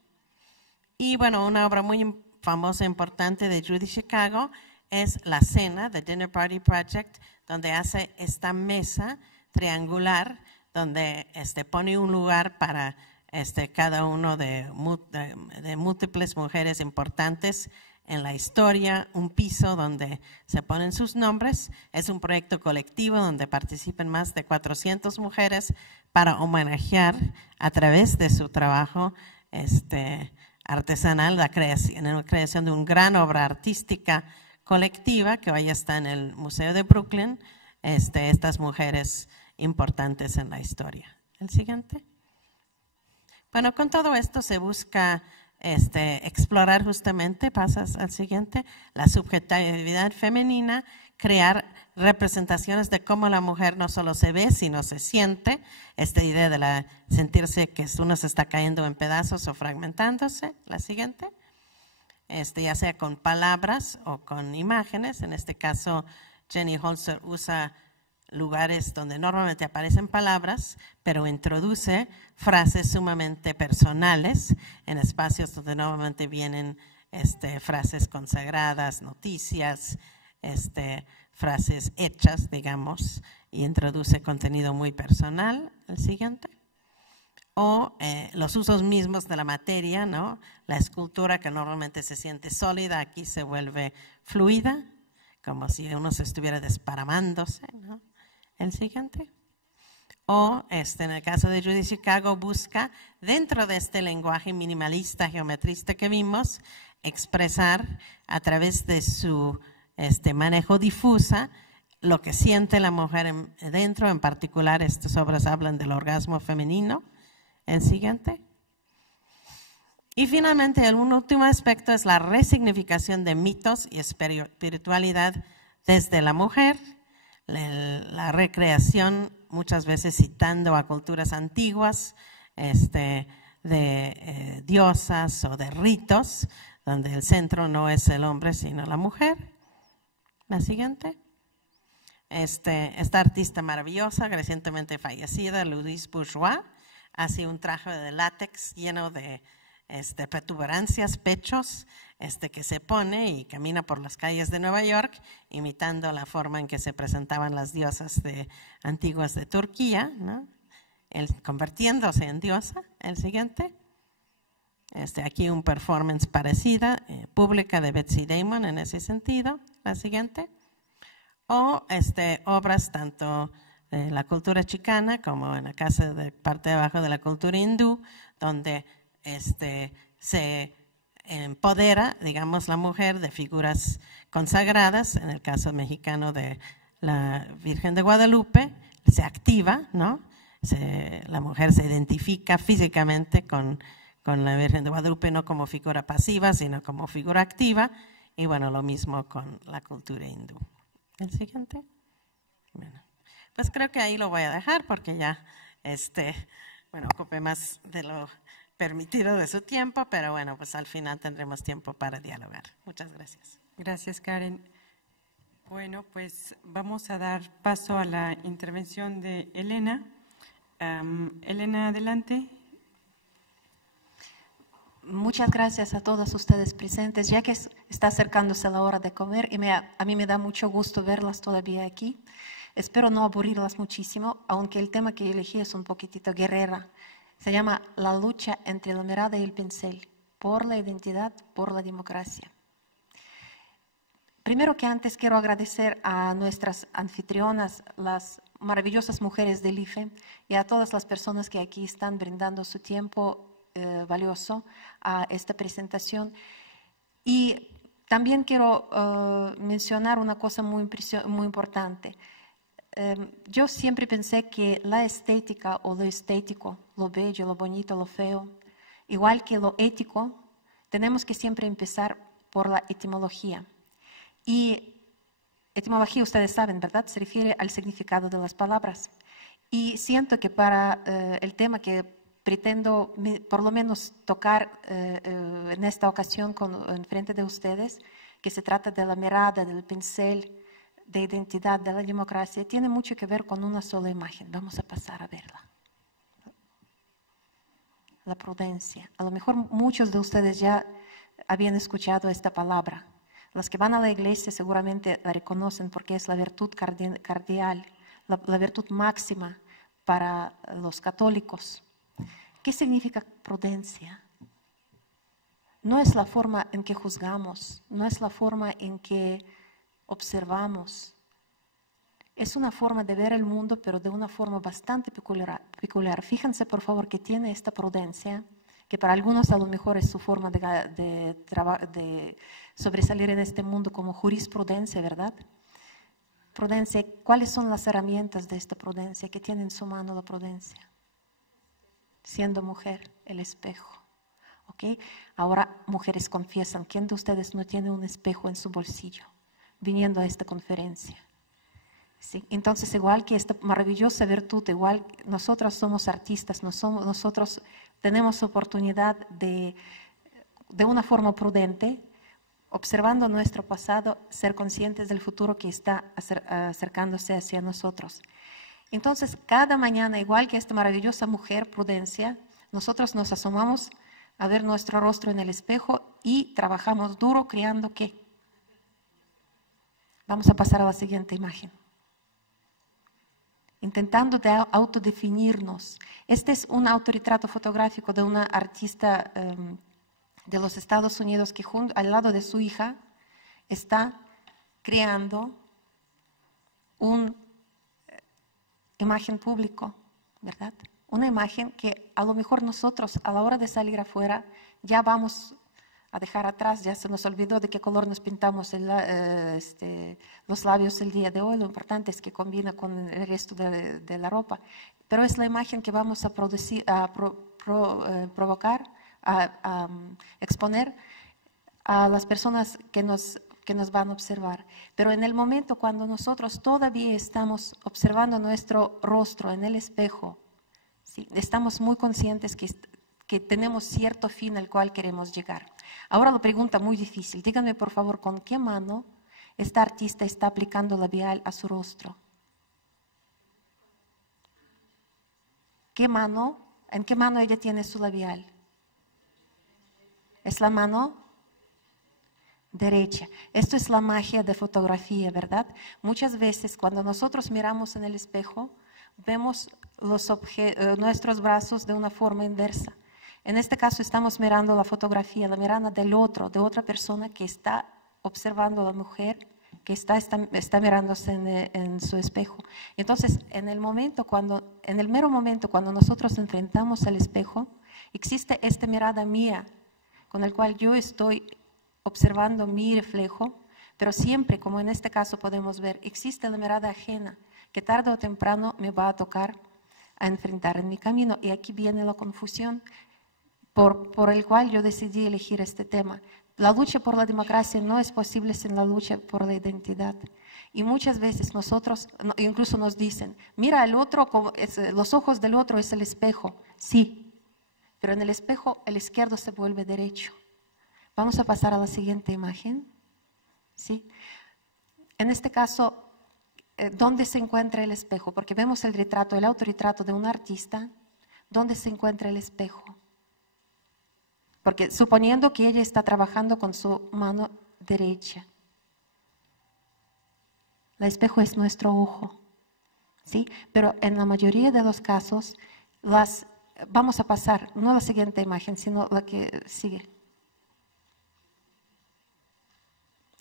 Y bueno, una obra muy famosa e importante de Judy Chicago es La Cena, The Dinner Party Project, donde hace esta mesa triangular, donde pone un lugar para cada uno de múltiples mujeres importantes en la historia, un piso donde se ponen sus nombres. Es un proyecto colectivo donde participan más de 400 mujeres para homenajear a través de su trabajo artesanal la creación de una gran obra artística colectiva que hoy está en el Museo de Brooklyn, estas mujeres importantes en la historia. El siguiente. Bueno, con todo esto se busca explorar justamente, pasas al siguiente, la subjetividad femenina, crear representaciones de cómo la mujer no solo se ve, sino se siente, esta idea de sentirse que uno se está cayendo en pedazos o fragmentándose. La siguiente, ya sea con palabras o con imágenes. En este caso, Jenny Holzer usa lugares donde normalmente aparecen palabras, pero introduce frases sumamente personales en espacios donde normalmente vienen frases consagradas, noticias, frases hechas, digamos, y introduce contenido muy personal. El siguiente. O los usos mismos de la materia, ¿no? La escultura que normalmente se siente sólida, aquí se vuelve fluida, como si uno se estuviera desparamándose, ¿no? El siguiente. O en el caso de Judy Chicago busca, dentro de este lenguaje minimalista, geometrista que vimos, expresar a través de su manejo difusa lo que siente la mujer dentro. En particular, estas obras hablan del orgasmo femenino. El siguiente. Y finalmente, el último aspecto es la resignificación de mitos y espiritualidad desde la mujer, la recreación, muchas veces citando a culturas antiguas, de diosas o de ritos, donde el centro no es el hombre, sino la mujer. La siguiente. Esta artista maravillosa, recientemente fallecida, Louise Bourgeois, hace un traje de látex lleno de protuberancias, pechos, que se pone y camina por las calles de Nueva York, imitando la forma en que se presentaban las diosas antiguas de Turquía, ¿no? Convirtiéndose en diosa. El siguiente. Aquí un performance parecida, pública de Betsy Damon en ese sentido. La siguiente. O obras tanto de la cultura chicana como en la casa de parte de abajo de la cultura hindú, donde se empodera, digamos, la mujer de figuras consagradas. En el caso mexicano de la Virgen de Guadalupe, se activa, ¿no? La mujer se identifica físicamente con la Virgen de Guadalupe, no como figura pasiva, sino como figura activa. Y bueno, lo mismo con la cultura hindú. El siguiente. Bueno, pues creo que ahí lo voy a dejar porque ya, ocupé más de lo permitido de su tiempo, pero bueno, pues al final tendremos tiempo para dialogar. Muchas gracias. Gracias, Karen. Bueno, pues vamos a dar paso a la intervención de Elena. Elena, adelante. Muchas gracias a todos ustedes presentes, ya que está acercándose la hora de comer y a mí me da mucho gusto verlas todavía aquí. Espero no aburrirlas muchísimo, aunque el tema que elegí es un poquitito guerrera. Se llama La lucha entre la mirada y el pincel, por la identidad, por la democracia. Primero que antes quiero agradecer a nuestras anfitrionas, las maravillosas mujeres del IFE, y a todas las personas que aquí están brindando su tiempo valioso a esta presentación. Y también quiero mencionar una cosa muy importante. Yo siempre pensé que la estética o lo estético, lo bello, lo bonito, lo feo, igual que lo ético, tenemos que siempre empezar por la etimología. Y etimología, ustedes saben, ¿verdad? Se refiere al significado de las palabras. Y siento que para el tema que pretendo por lo menos tocar en esta ocasión en frente de ustedes, que se trata de la mirada, del pincel, de identidad, de la democracia, tiene mucho que ver con una sola imagen. Vamos a pasar a verla. La prudencia. A lo mejor muchos de ustedes ya habían escuchado esta palabra. Los que van a la iglesia seguramente la reconocen porque es la virtud cardial, la virtud máxima para los católicos. ¿Qué significa prudencia? No es la forma en que juzgamos, no es la forma en que observamos. Es una forma de ver el mundo, pero de una forma bastante peculiar. Fíjense, por favor, que tiene esta prudencia, que para algunos a lo mejor es su forma de sobresalir en este mundo como jurisprudencia, ¿verdad? Prudencia, ¿cuáles son las herramientas de esta prudencia? ¿Qué tiene en su mano la prudencia? Siendo mujer, el espejo. ¿Ok? Ahora, mujeres confiesan, ¿quién de ustedes no tiene un espejo en su bolsillo viniendo a esta conferencia? ¿Sí? Entonces, igual que esta maravillosa virtud, igual nosotros somos artistas, nosotros tenemos oportunidad de una forma prudente, observando nuestro pasado, ser conscientes del futuro que está acercándose hacia nosotros. Entonces, cada mañana, igual que esta maravillosa mujer, Prudencia, nosotros nos asomamos a ver nuestro rostro en el espejo y trabajamos duro creando ¿qué? Vamos a pasar a la siguiente imagen. Intentando de autodefinirnos. Este es un autorretrato fotográfico de una artista de los Estados Unidos que al lado de su hija está creando una imagen público, ¿verdad? Una imagen que a lo mejor nosotros a la hora de salir afuera ya vamos a dejar atrás, ya se nos olvidó de qué color nos pintamos los labios el día de hoy. Lo importante es que combina con el resto de la ropa. Pero es la imagen que vamos a provocar, a exponer a las personas que nos van a observar. Pero en el momento cuando nosotros todavía estamos observando nuestro rostro en el espejo, ¿sí? Estamos muy conscientes que tenemos cierto fin al cual queremos llegar. Ahora la pregunta muy difícil. Díganme por favor, ¿con qué mano esta artista está aplicando labial a su rostro? ¿En qué mano ella tiene su labial? ¿Es la mano derecha? Esto es la magia de fotografía, ¿verdad? Muchas veces cuando nosotros miramos en el espejo, vemos nuestros brazos de una forma inversa. En este caso estamos mirando la fotografía, la mirada del otro, de otra persona que está observando a la mujer, que está mirándose en su espejo. Entonces, en el mero momento cuando nosotros enfrentamos al espejo, existe esta mirada mía, con la cual yo estoy observando mi reflejo, pero siempre, como en este caso podemos ver, existe la mirada ajena, que tarde o temprano me va a tocar a enfrentar en mi camino. Y aquí viene la confusión por el cual yo decidí elegir este tema. La lucha por la democracia no es posible sin la lucha por la identidad. Y muchas veces nosotros, incluso nos dicen, mira, el otro, los ojos del otro es el espejo. Sí, pero en el espejo el izquierdo se vuelve derecho. Vamos a pasar a la siguiente imagen. ¿Sí? En este caso, ¿dónde se encuentra el espejo? Porque vemos el autorretrato de un artista. ¿Dónde se encuentra el espejo? Porque suponiendo que ella está trabajando con su mano derecha, el espejo es nuestro ojo, ¿sí? Pero en la mayoría de los casos, vamos a pasar, no la siguiente imagen, sino la que sigue.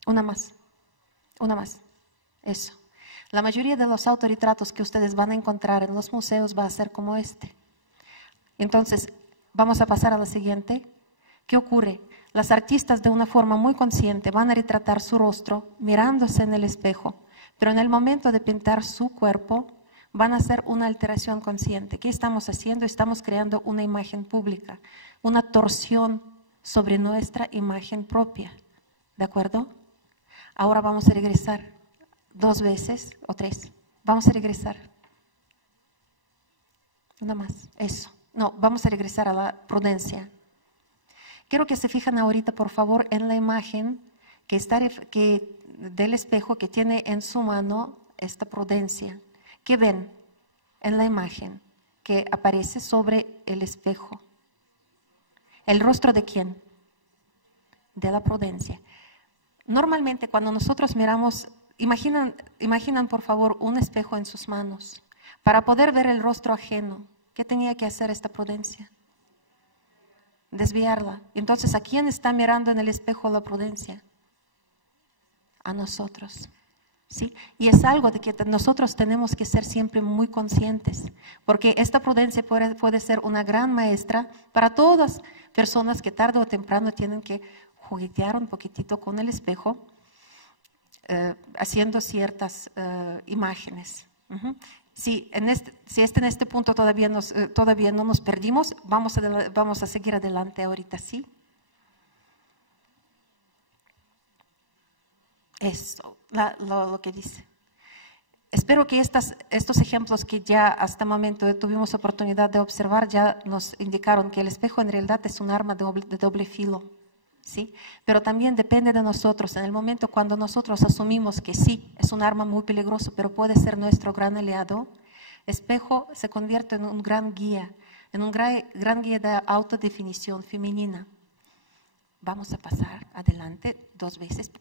Una más, eso. La mayoría de los autorretratos que ustedes van a encontrar en los museos va a ser como este. Entonces, vamos a pasar a la siguiente. ¿Qué ocurre? Las artistas de una forma muy consciente van a retratar su rostro mirándose en el espejo, pero en el momento de pintar su cuerpo van a hacer una alteración consciente. ¿Qué estamos haciendo? Estamos creando una imagen pública, una torsión sobre nuestra imagen propia. ¿De acuerdo? Ahora vamos a regresar 2 veces o 3. Vamos a regresar. Una más, eso. No, vamos a regresar a la prudencia. Quiero que se fijen ahorita, por favor, en la imagen del espejo que tiene en su mano esta prudencia. ¿Qué ven en la imagen que aparece sobre el espejo? ¿El rostro de quién? De la prudencia. Normalmente cuando nosotros miramos, imaginan por favor un espejo en sus manos. Para poder ver el rostro ajeno, ¿qué tenía que hacer esta prudencia? Desviarla. Entonces, ¿a quién está mirando en el espejo la prudencia? A nosotros. ¿Sí? Y es algo de que nosotros tenemos que ser siempre muy conscientes, porque esta prudencia puede ser una gran maestra para todas personas que tarde o temprano tienen que juguetear un poquitito con el espejo, haciendo ciertas imágenes. Si en este punto todavía no nos perdimos, vamos a seguir adelante ahorita, ¿sí? Eso, lo que dice. Espero que estos ejemplos que ya hasta el momento tuvimos oportunidad de observar ya nos indicaron que el espejo en realidad es un arma de doble filo, ¿sí? Pero también depende de nosotros. En el momento cuando nosotros asumimos que sí, es un arma muy peligroso, pero puede ser nuestro gran aliado, espejo se convierte en un gran guía, gran guía de autodefinición femenina. Vamos a pasar adelante 2 veces,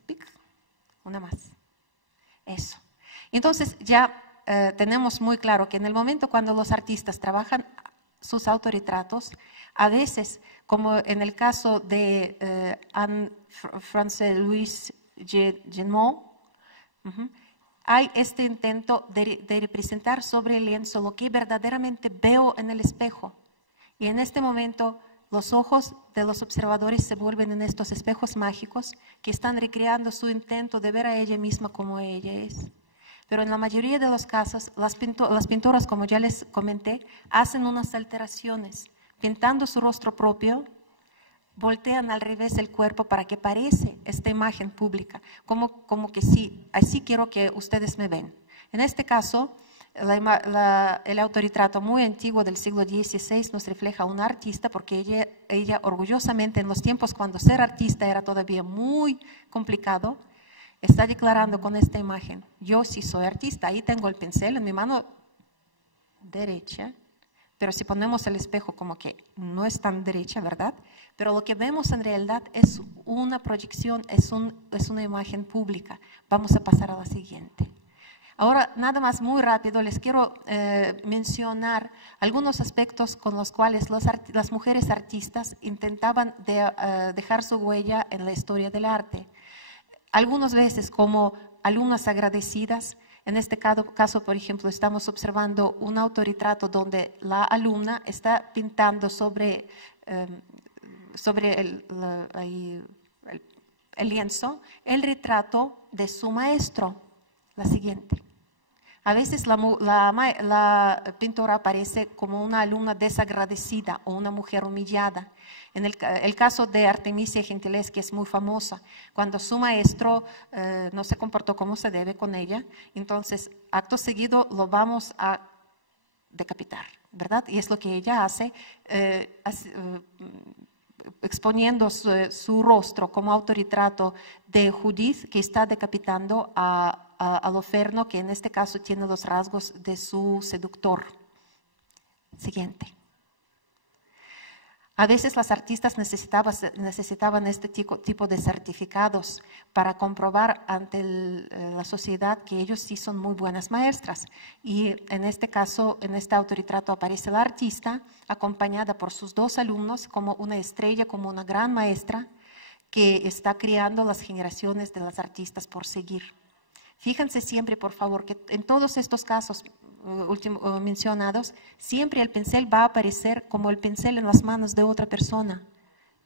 una más. Eso. Entonces ya tenemos muy claro que en el momento cuando los artistas trabajan sus autorretratos, a veces, como en el caso de Anne-Françoise Louise Genot, hay este intento de representar sobre el lienzo lo que verdaderamente veo en el espejo. Y en este momento los ojos de los observadores se vuelven en estos espejos mágicos que están recreando su intento de ver a ella misma como ella es. Pero en la mayoría de los casos, las pintoras, como ya les comenté, hacen unas alteraciones. Pintando su rostro propio, voltean al revés el cuerpo para que parezca esta imagen pública, como que sí, así quiero que ustedes me ven. En este caso, el autorretrato muy antiguo del siglo XVI nos refleja a una artista, porque ella orgullosamente, en los tiempos cuando ser artista era todavía muy complicado, está declarando con esta imagen: yo sí soy artista. Ahí tengo el pincel en mi mano derecha, pero si ponemos el espejo como que no es tan derecha, ¿verdad? Pero lo que vemos en realidad es una proyección, es una imagen pública. Vamos a pasar a la siguiente. Ahora, nada más muy rápido, les quiero mencionar algunos aspectos con los cuales las mujeres artistas intentaban dejar su huella en la historia del arte. Algunas veces como alumnas agradecidas. En este caso, por ejemplo, estamos observando un autorretrato donde la alumna está pintando sobre el lienzo el retrato de su maestro. La siguiente. A veces la pintora aparece como una alumna desagradecida o una mujer humillada. En el caso de Artemisia Gentileschi, que es muy famosa, cuando su maestro no se comportó como se debe con ella, entonces acto seguido lo vamos a decapitar, ¿verdad? Y es lo que ella hace, exponiendo su rostro como autorretrato de Judith, que está decapitando a Holoferno, que en este caso tiene los rasgos de su seductor. Siguiente. A veces las artistas necesitaban este tipo de certificados para comprobar ante la sociedad que ellos sí son muy buenas maestras. Y en este caso, en este autorretrato aparece la artista acompañada por sus 2 alumnos como una estrella, como una gran maestra que está criando las generaciones de las artistas por seguir. Fíjense siempre, por favor, que en todos estos casos mencionados, siempre el pincel va a aparecer como el pincel en las manos de otra persona,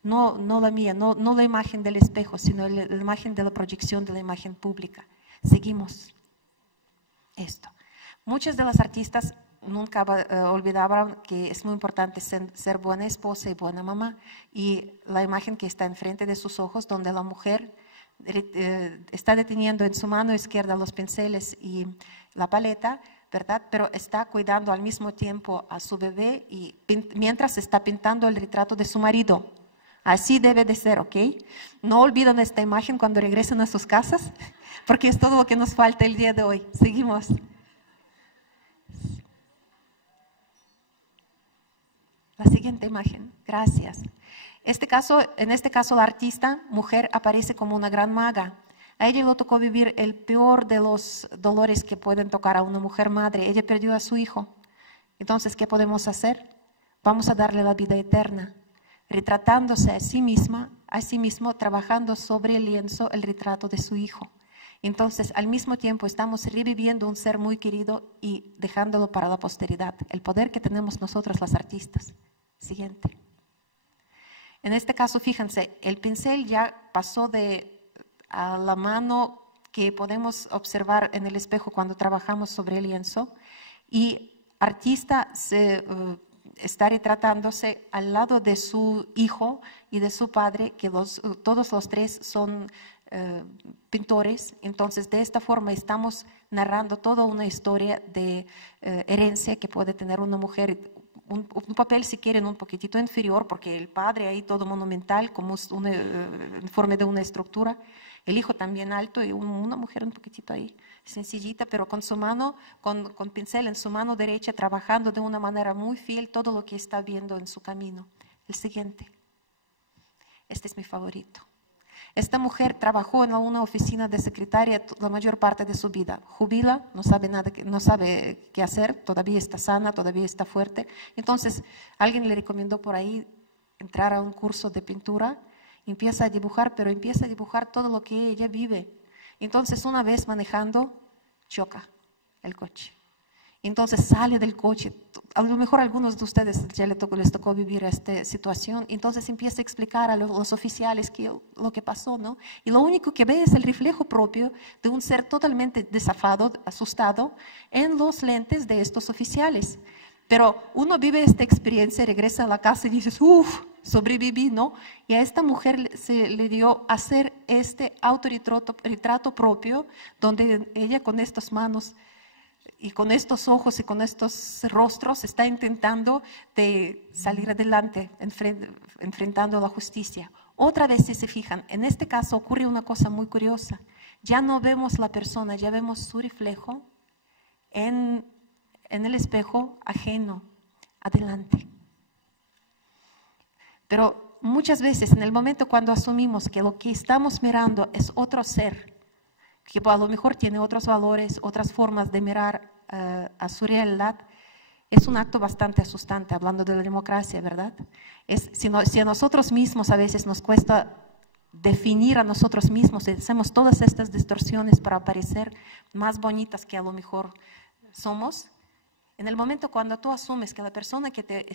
no la mía, no la imagen del espejo, sino la imagen de la proyección de la imagen pública. Seguimos esto. Muchas de las artistas nunca olvidaban que es muy importante ser buena esposa y buena mamá, y la imagen que está enfrente de sus ojos, donde la mujer está deteniendo en su mano izquierda los pinceles y la paleta, ¿verdad? Pero está cuidando al mismo tiempo a su bebé y mientras está pintando el retrato de su marido. Así debe de ser, ¿ok? No olviden esta imagen cuando regresen a sus casas, porque es todo lo que nos falta el día de hoy. Seguimos. La siguiente imagen, gracias. En este caso, la artista, mujer, aparece como una gran maga. A ella le tocó vivir el peor de los dolores que pueden tocar a una mujer madre. Ella perdió a su hijo. Entonces, ¿qué podemos hacer? Vamos a darle la vida eterna, retratándose a sí mismo, trabajando sobre el lienzo el retrato de su hijo. Entonces, al mismo tiempo, estamos reviviendo un ser muy querido y dejándolo para la posteridad. El poder que tenemos nosotras las artistas. Siguiente. En este caso, fíjense, el pincel ya pasó a la mano que podemos observar en el espejo cuando trabajamos sobre el lienzo, y artista está retratándose al lado de su hijo y de su padre, que todos los tres son pintores. Entonces, de esta forma estamos narrando toda una historia de herencia que puede tener una mujer. Un papel, si quieren, un poquitito inferior, porque el padre ahí todo monumental, como en forma de una estructura, el hijo también alto y una mujer un poquitito ahí, sencillita, pero con su mano, con pincel en su mano derecha, trabajando de una manera muy fiel todo lo que está viendo en su camino. El siguiente. Este es mi favorito. Esta mujer trabajó en una oficina de secretaria la mayor parte de su vida. Jubila, no sabe nada, no sabe qué hacer, todavía está sana, todavía está fuerte. Entonces, alguien le recomendó por ahí entrar a un curso de pintura. Empieza a dibujar, pero empieza a dibujar todo lo que ella vive. Entonces, una vez manejando, choca el coche. Entonces sale del coche, a lo mejor a algunos de ustedes ya les tocó vivir esta situación, entonces empieza a explicar a los oficiales lo que pasó, ¿no? Y lo único que ve es el reflejo propio de un ser totalmente desafado, asustado, en los lentes de estos oficiales. Pero uno vive esta experiencia, regresa a la casa y dices, uff, sobreviví, ¿no? Y a esta mujer se le dio hacer este autorretrato propio, donde ella con estas manos y con estos ojos y con estos rostros está intentando de salir adelante, enfrentando la justicia. Otra vez, si se fijan, en este caso ocurre una cosa muy curiosa. Ya no vemos la persona, ya vemos su reflejo en el espejo ajeno, adelante. Pero muchas veces, en el momento cuando asumimos que lo que estamos mirando es otro ser, que a lo mejor tiene otros valores, otras formas de mirar a su realidad, es un acto bastante asustante, hablando de la democracia, ¿verdad? Si a nosotros mismos a veces nos cuesta definir a nosotros mismos, y hacemos todas estas distorsiones para parecer más bonitas que a lo mejor somos, en el momento cuando tú asumes que la persona que te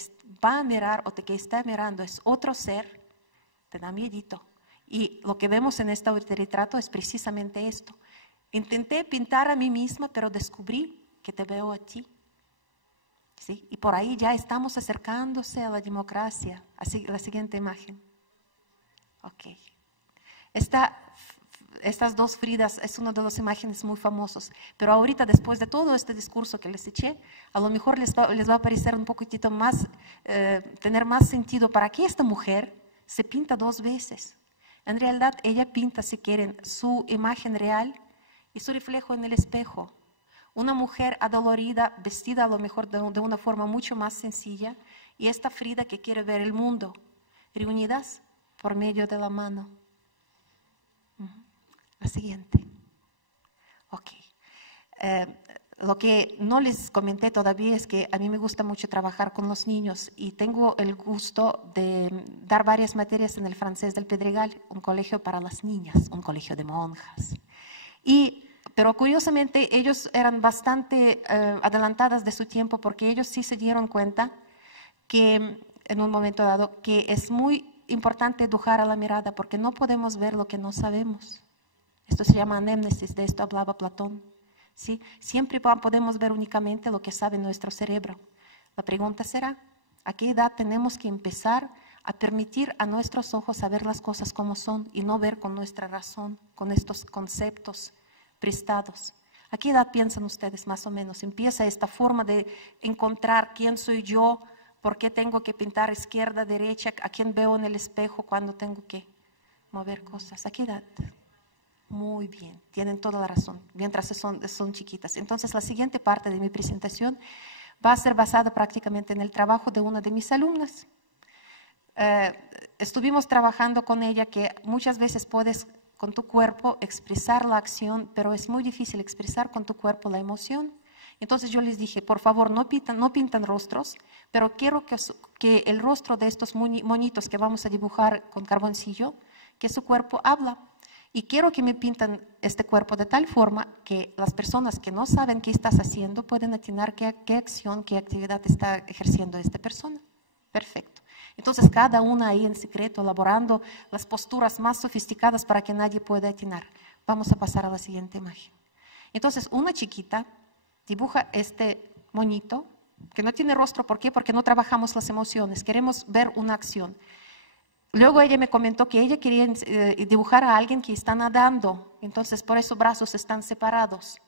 va a mirar o que está mirando es otro ser, te da miedito. Y lo que vemos en este autorretrato es precisamente esto. Intenté pintar a mí misma, pero descubrí que te veo a ti. ¿Sí? Y por ahí ya estamos acercándose a la democracia. Así, la siguiente imagen. Ok. Estas dos Fridas es una de las imágenes muy famosas. Pero ahorita, después de todo este discurso que les eché, a lo mejor les va a parecer un poquitito más, tener más sentido para qué esta mujer se pinta dos veces. En realidad, ella pinta, si quieren, su imagen real y su reflejo en el espejo. Una mujer adolorida, vestida a lo mejor de una forma mucho más sencilla, y esta Frida que quiere ver el mundo, reunidas por medio de la mano. La siguiente. Ok. Lo que no les comenté todavía es que a mí me gusta mucho trabajar con los niños y tengo el gusto de dar varias materias en el Francés del Pedregal, un colegio para las niñas, un colegio de monjas. Pero curiosamente ellos eran bastante adelantadas de su tiempo, porque ellos sí se dieron cuenta que en un momento dado que es muy importante educar a la mirada, porque no podemos ver lo que no sabemos. Esto se llama anémnesis, de esto hablaba Platón. ¿Sí? Siempre podemos ver únicamente lo que sabe nuestro cerebro. La pregunta será, ¿a qué edad tenemos que empezar a permitir a nuestros ojos a ver las cosas como son y no ver con nuestra razón, con estos conceptos prestados? ¿A qué edad piensan ustedes más o menos? Empieza esta forma de encontrar quién soy yo, por qué tengo que pintar izquierda, derecha, a quién veo en el espejo cuando tengo que mover cosas. ¿A qué edad? Muy bien, tienen toda la razón, mientras son chiquitas. Entonces, la siguiente parte de mi presentación va a ser basada prácticamente en el trabajo de una de mis alumnas. Estuvimos trabajando con ella que muchas veces puedes con tu cuerpo expresar la acción, pero es muy difícil expresar con tu cuerpo la emoción. Entonces yo les dije, por favor, no pintan rostros, pero quiero que el rostro de estos monitos que vamos a dibujar con carboncillo, que su cuerpo habla. Y quiero que me pintan este cuerpo de tal forma que las personas que no saben qué estás haciendo pueden atinar qué acción, qué actividad está ejerciendo esta persona. Perfecto. Entonces, cada una ahí en secreto, elaborando las posturas más sofisticadas para que nadie pueda atinar. Vamos a pasar a la siguiente imagen. Entonces, una chiquita dibuja este monito, que no tiene rostro. ¿Por qué? Porque no trabajamos las emociones, queremos ver una acción. Luego ella me comentó que ella quería dibujar a alguien que está nadando, entonces por eso brazos están separados.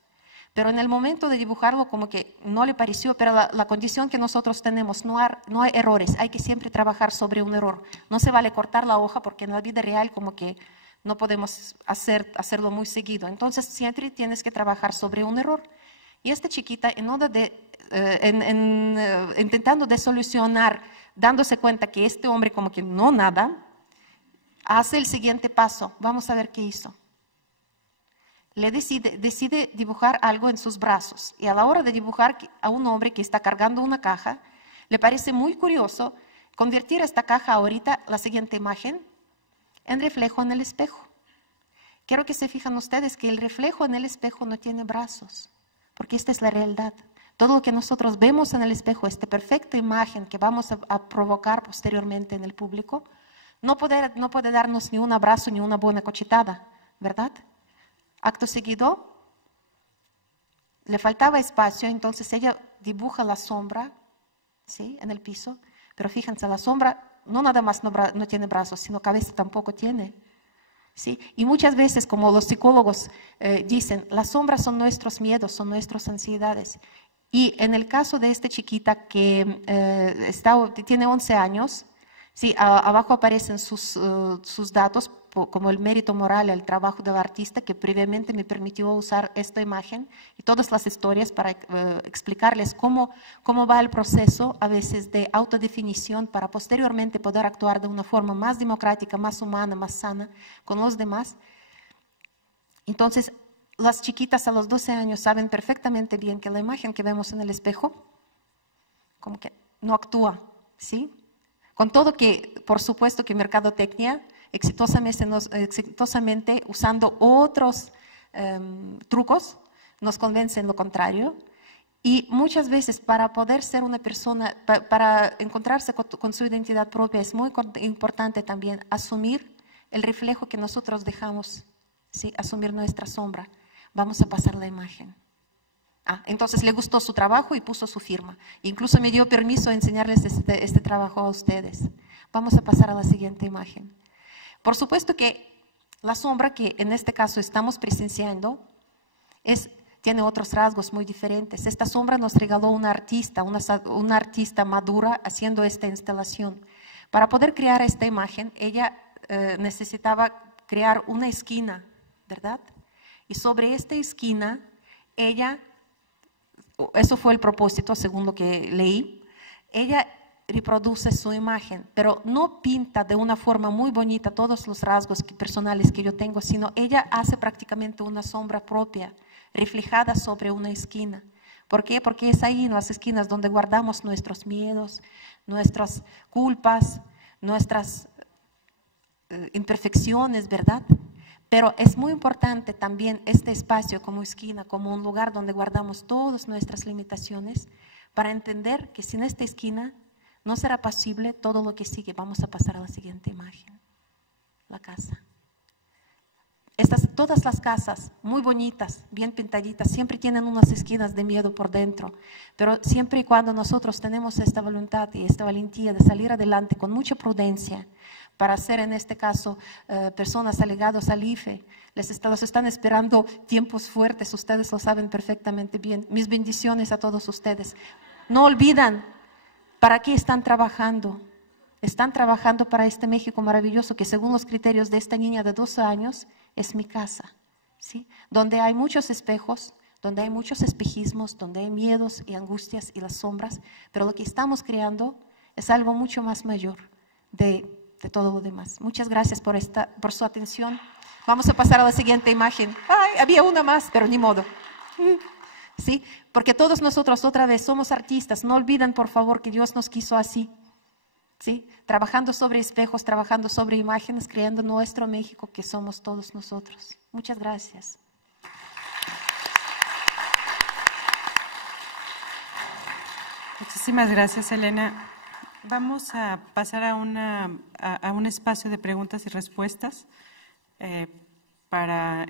Pero en el momento de dibujarlo como que no le pareció, pero la condición que nosotros tenemos, no hay errores, hay que siempre trabajar sobre un error. No se vale cortar la hoja porque en la vida real como que no podemos hacerlo muy seguido. Entonces siempre tienes que trabajar sobre un error. Y esta chiquita, intentando de solucionar, dándose cuenta que este hombre como que no nada, hace el siguiente paso. Vamos a ver qué hizo. Decide dibujar algo en sus brazos. Y a la hora de dibujar a un hombre que está cargando una caja, le parece muy curioso convertir esta caja ahorita, la siguiente imagen, en reflejo en el espejo. Quiero que se fijen ustedes que el reflejo en el espejo no tiene brazos, porque esta es la realidad. Todo lo que nosotros vemos en el espejo, esta perfecta imagen que vamos a provocar posteriormente en el público, no puede darnos ni un abrazo ni una buena cachetada, ¿verdad? Acto seguido, le faltaba espacio, entonces ella dibuja la sombra, ¿sí?, en el piso, pero fíjense, la sombra no nada más no tiene brazos, sino cabeza tampoco tiene. ¿Sí? Y muchas veces, como los psicólogos dicen, las sombras son nuestros miedos, son nuestras ansiedades. Y en el caso de esta chiquita que tiene 11 años, ¿sí? Abajo aparecen sus datos, como el mérito moral, el trabajo del artista, que previamente me permitió usar esta imagen y todas las historias para explicarles cómo va el proceso a veces de autodefinición para posteriormente poder actuar de una forma más democrática, más humana, más sana con los demás. Entonces, las chiquitas a los 12 años saben perfectamente bien que la imagen que vemos en el espejo como que no actúa, ¿sí? Con todo que, por supuesto, que mercadotecnia exitosamente usando otros trucos nos convencen lo contrario. Y muchas veces para poder ser una persona, para encontrarse con su identidad propia, es muy importante también asumir el reflejo que nosotros dejamos, ¿sí? Asumir nuestra sombra. Vamos a pasar la imagen. Entonces le gustó su trabajo y puso su firma. Incluso me dio permiso de enseñarles este trabajo a ustedes. Vamos a pasar a la siguiente imagen. Por supuesto que la sombra que en este caso estamos presenciando tiene otros rasgos muy diferentes. Esta sombra nos regaló una artista madura haciendo esta instalación. Para poder crear esta imagen, ella necesitaba crear una esquina, ¿verdad? Y sobre esta esquina, eso fue el propósito según lo que leí, ella reproduce su imagen, pero no pinta de una forma muy bonita todos los rasgos personales que yo tengo, sino ella hace prácticamente una sombra propia, reflejada sobre una esquina. ¿Por qué? Porque es ahí en las esquinas donde guardamos nuestros miedos, nuestras culpas, nuestras imperfecciones, ¿verdad? Pero es muy importante también este espacio como esquina, como un lugar donde guardamos todas nuestras limitaciones, para entender que sin esta esquina no será posible todo lo que sigue. Vamos a pasar a la siguiente imagen. La casa. Todas las casas, muy bonitas, bien pintaditas, siempre tienen unas esquinas de miedo por dentro. Pero siempre y cuando nosotros tenemos esta voluntad y esta valentía de salir adelante con mucha prudencia, para ser en este caso personas allegadas al IFE. Los están esperando tiempos fuertes, ustedes lo saben perfectamente bien. Mis bendiciones a todos ustedes. No olvidan para qué están trabajando. Están trabajando para este México maravilloso que según los criterios de esta niña de 12 años es mi casa, ¿sí? Donde hay muchos espejos, donde hay muchos espejismos, donde hay miedos y angustias y las sombras, pero lo que estamos creando es algo mucho más mayor de todo lo demás. Muchas gracias por su atención. Vamos a pasar a la siguiente imagen. Ay, había una más, pero ni modo. ¿Sí? Porque todos nosotros otra vez somos artistas. No olviden, por favor, que Dios nos quiso así. ¿Sí? Trabajando sobre espejos, trabajando sobre imágenes, creando nuestro México que somos todos nosotros. Muchas gracias. Muchísimas gracias, Elena. Vamos a pasar a un espacio de preguntas y respuestas para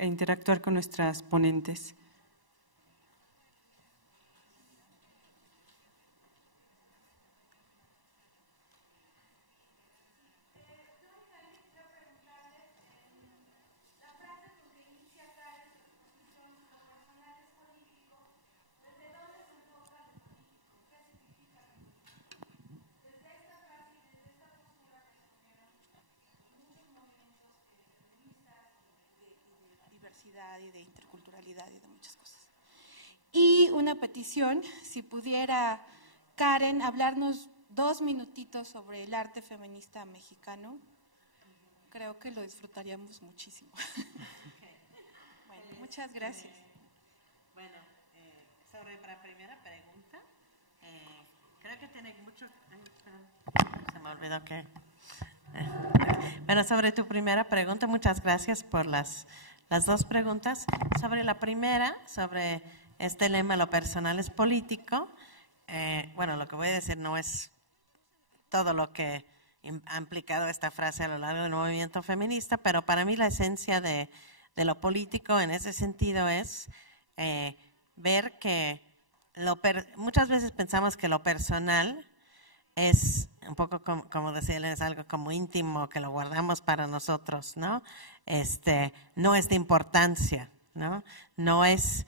interactuar con nuestras ponentes. Y de interculturalidad y de muchas cosas. Y una petición, si pudiera Karen hablarnos 2 minutitos sobre el arte feminista mexicano, creo que lo disfrutaríamos muchísimo. Bueno, muchas gracias. Bueno, sobre la primera pregunta, creo que tiene mucho… se me olvidó que… Bueno, sobre tu primera pregunta, muchas gracias por las 2 preguntas. Sobre la primera, sobre este lema, lo personal es político, bueno, lo que voy a decir no es todo lo que ha implicado esta frase a lo largo del movimiento feminista, pero para mí la esencia de lo político en ese sentido es ver que muchas veces pensamos que lo personal es un poco como decirles, es algo como íntimo que lo guardamos para nosotros, ¿no? No es de importancia, ¿no? No es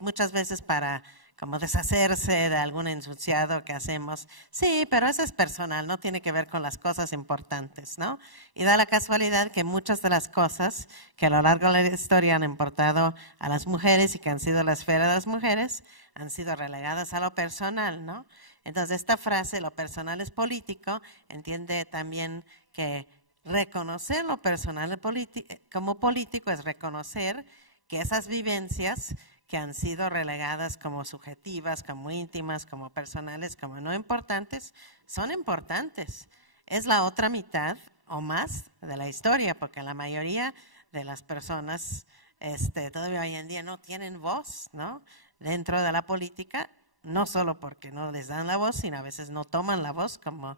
muchas veces para como deshacerse de algún ensuciado que hacemos. Sí, pero eso es personal, no tiene que ver con las cosas importantes, ¿no? Y da la casualidad que muchas de las cosas que a lo largo de la historia han importado a las mujeres y que han sido la esfera de las mujeres, han sido relegadas a lo personal, ¿no? Entonces, esta frase, lo personal es político, entiende también que reconocer lo personal como político es reconocer que esas vivencias que han sido relegadas como subjetivas, como íntimas, como personales, como no importantes, son importantes. Es la otra mitad o más de la historia, porque la mayoría de las personas todavía hoy en día no tienen voz, ¿no? Dentro de la política, no solo porque no les dan la voz, sino a veces no toman la voz, como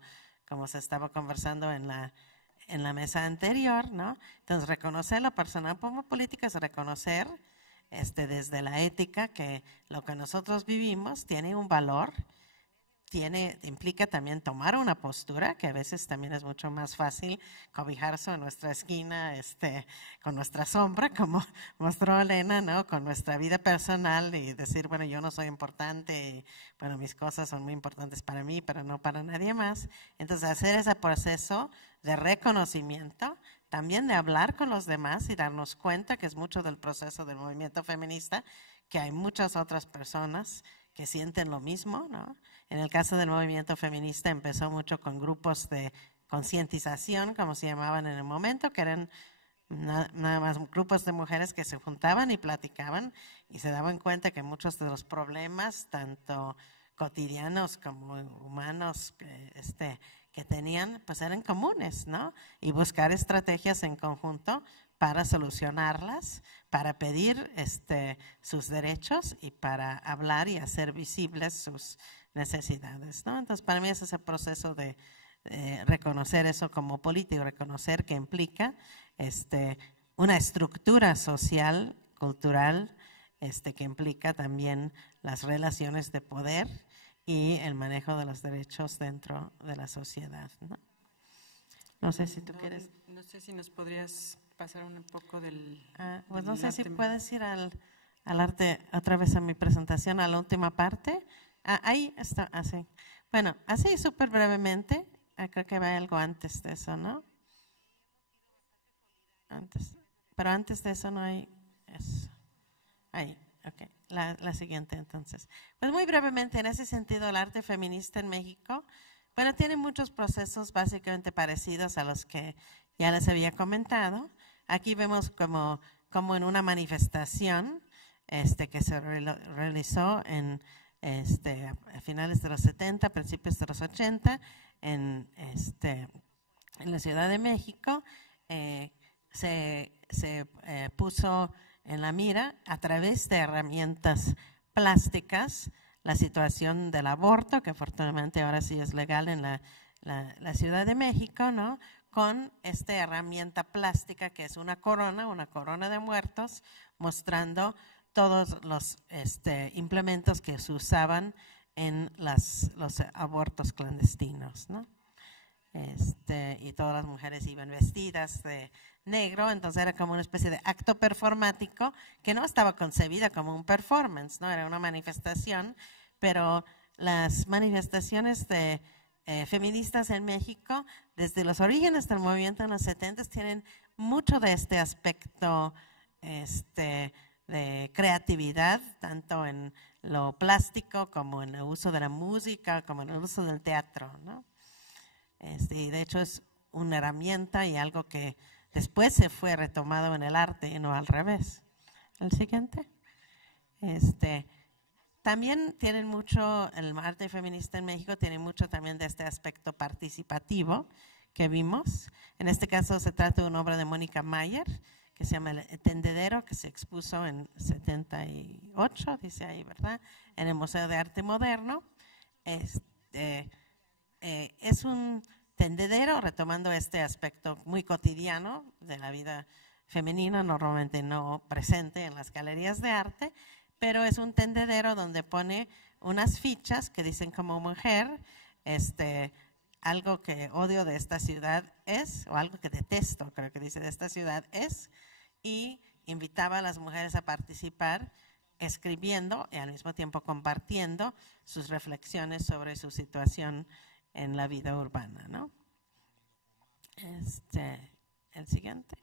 se estaba conversando en la mesa anterior, ¿no? Entonces, reconocer lo personal como política es reconocer desde la ética que lo que nosotros vivimos tiene un valor, implica también tomar una postura, que a veces también es mucho más fácil cobijarse en nuestra esquina con nuestra sombra, como mostró Elena, ¿no? Con nuestra vida personal y decir, bueno, yo no soy importante, y, bueno, mis cosas son muy importantes para mí, pero no para nadie más. Entonces, hacer ese proceso de reconocimiento, también de hablar con los demás y darnos cuenta que es mucho del proceso del movimiento feminista, que hay muchas otras personas que sienten lo mismo, ¿no? En el caso del movimiento feminista empezó mucho con grupos de concientización, como se llamaban en el momento, que eran nada más grupos de mujeres que se juntaban y platicaban y se daban cuenta que muchos de los problemas, tanto cotidianos como humanos, que tenían, pues eran comunes, ¿no? Y buscar estrategias en conjunto para solucionarlas, para pedir sus derechos y para hablar y hacer visibles sus necesidades, ¿no? Entonces, para mí ese es el proceso de reconocer eso como político, reconocer que implica una estructura social, cultural, que implica también las relaciones de poder y el manejo de los derechos dentro de la sociedad, ¿no? No sé si tú quieres. No sé si nos podrías pasar un poco del. Pues no del sé si arte. puedes ir al arte otra vez a mi presentación, a la última parte. Ahí está, así. Bueno, así súper brevemente, creo que va algo antes de eso, ¿no? Pero antes de eso no hay eso. Ahí, ok. La siguiente entonces. Pues muy brevemente, en ese sentido, el arte feminista en México, bueno, tiene muchos procesos básicamente parecidos a los que ya les había comentado. Aquí vemos como en una manifestación que se realizó a finales de los 70, principios de los 80, en la Ciudad de México, se puso en la mira a través de herramientas plásticas la situación del aborto, que afortunadamente ahora sí es legal en la Ciudad de México, ¿no? Con esta herramienta plástica que es una corona de muertos, mostrando todos los implementos que se usaban en los abortos clandestinos, ¿no? Y todas las mujeres iban vestidas de negro, entonces era como una especie de acto performático que no estaba concebida como un performance, ¿no? Era una manifestación, pero las manifestaciones de feministas en México, desde los orígenes del movimiento en los 70, tienen mucho de este aspecto de creatividad, tanto en lo plástico como en el uso de la música, como en el uso del teatro, ¿no? Y de hecho es una herramienta y algo que después se fue retomado en el arte y no al revés. El siguiente. También tienen mucho, el arte feminista en México tiene mucho también de este aspecto participativo que vimos. En este caso se trata de una obra de Mónica Mayer que se llama El Tendedero, que se expuso en 78, dice ahí, ¿verdad? En el Museo de Arte Moderno. Es un tendedero retomando este aspecto muy cotidiano de la vida femenina, normalmente no presente en las galerías de arte, pero es un tendedero donde pone unas fichas que dicen como mujer, algo que odio de esta ciudad es, o algo que detesto, creo que dice de esta ciudad es, y invitaba a las mujeres a participar escribiendo y al mismo tiempo compartiendo sus reflexiones sobre su situación en la vida urbana, ¿no? El siguiente.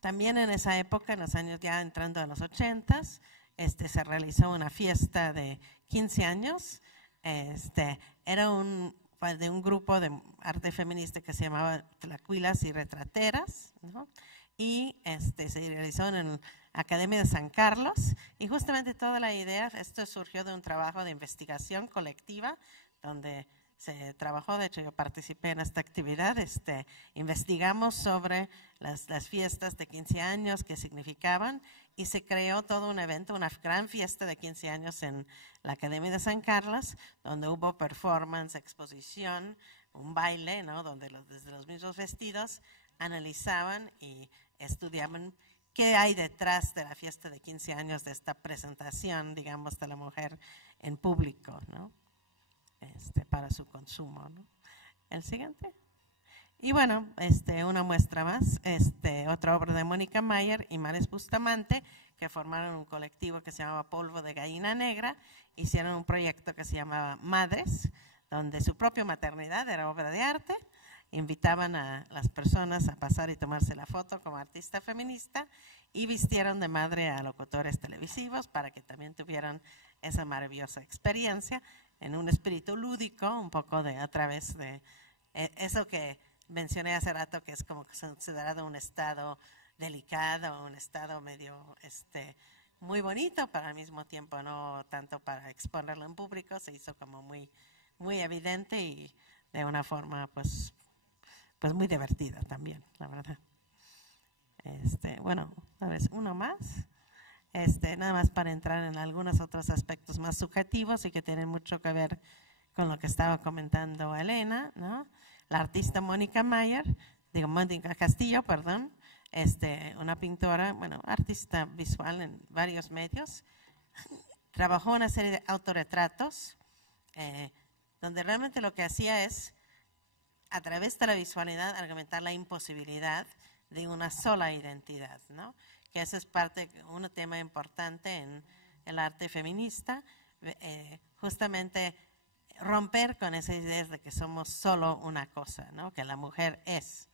También en esa época, en los años ya entrando a los 80s, se realizó una fiesta de 15 años. Era de un grupo de arte feminista que se llamaba Tlacuilas y Retrateras, ¿no? Y se realizó en la Academia de San Carlos. Y justamente toda la idea, esto surgió de un trabajo de investigación colectiva, donde se trabajó, de hecho yo participé en esta actividad, investigamos sobre las fiestas de 15 años, qué significaban, y se creó todo un evento, una gran fiesta de 15 años en la Academia de San Carlos, donde hubo performance, exposición, un baile, ¿no? Donde desde los mismos vestidos analizaban y estudiaban qué hay detrás de la fiesta de 15 años, de esta presentación, digamos, de la mujer en público, ¿no? Para su consumo, ¿no? El siguiente. Y bueno, una muestra más, otra obra de Mónica Mayer y Mares Bustamante, que formaron un colectivo que se llamaba Polvo de Gallina Negra, hicieron un proyecto que se llamaba Madres, donde su propia maternidad era obra de arte, invitaban a las personas a pasar y tomarse la foto como artista feminista y vistieron de madre a locutores televisivos para que también tuvieran esa maravillosa experiencia en un espíritu lúdico, un poco a través de eso que mencioné hace rato, que es como considerado un estado delicado, un estado medio muy bonito, pero al mismo tiempo no tanto para exponerlo en público, se hizo como muy, muy evidente y de una forma pues muy divertida también, la verdad. Bueno, a ver, uno más. Nada más para entrar en algunos otros aspectos más subjetivos y que tienen mucho que ver con lo que estaba comentando Elena, ¿no? La artista Mónica Castillo, perdón, una pintora, bueno, artista visual en varios medios, trabajó una serie de autorretratos donde realmente lo que hacía es, a través de la visualidad, argumentar la imposibilidad de una sola identidad, ¿no? Que ese es un tema importante en el arte feminista, justamente romper con esas ideas de que somos solo una cosa, ¿no? Que la mujer es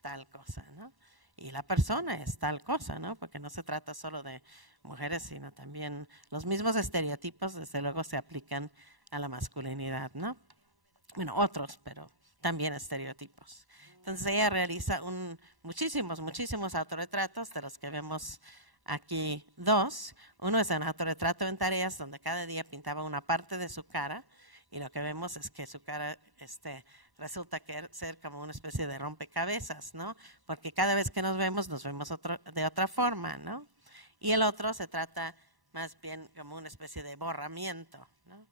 tal cosa, ¿no? Y la persona es tal cosa, ¿no? Porque no se trata solo de mujeres, sino también los mismos estereotipos, desde luego, se aplican a la masculinidad, ¿no? Bueno, otros, pero también estereotipos. Entonces ella realiza muchísimos autorretratos, de los que vemos aquí dos. Uno es un autorretrato en tareas, donde cada día pintaba una parte de su cara, y lo que vemos es que su cara resulta ser como una especie de rompecabezas, ¿no? Porque cada vez que nos vemos de otra forma, ¿no? Y el otro se trata más bien como una especie de borramiento, ¿no?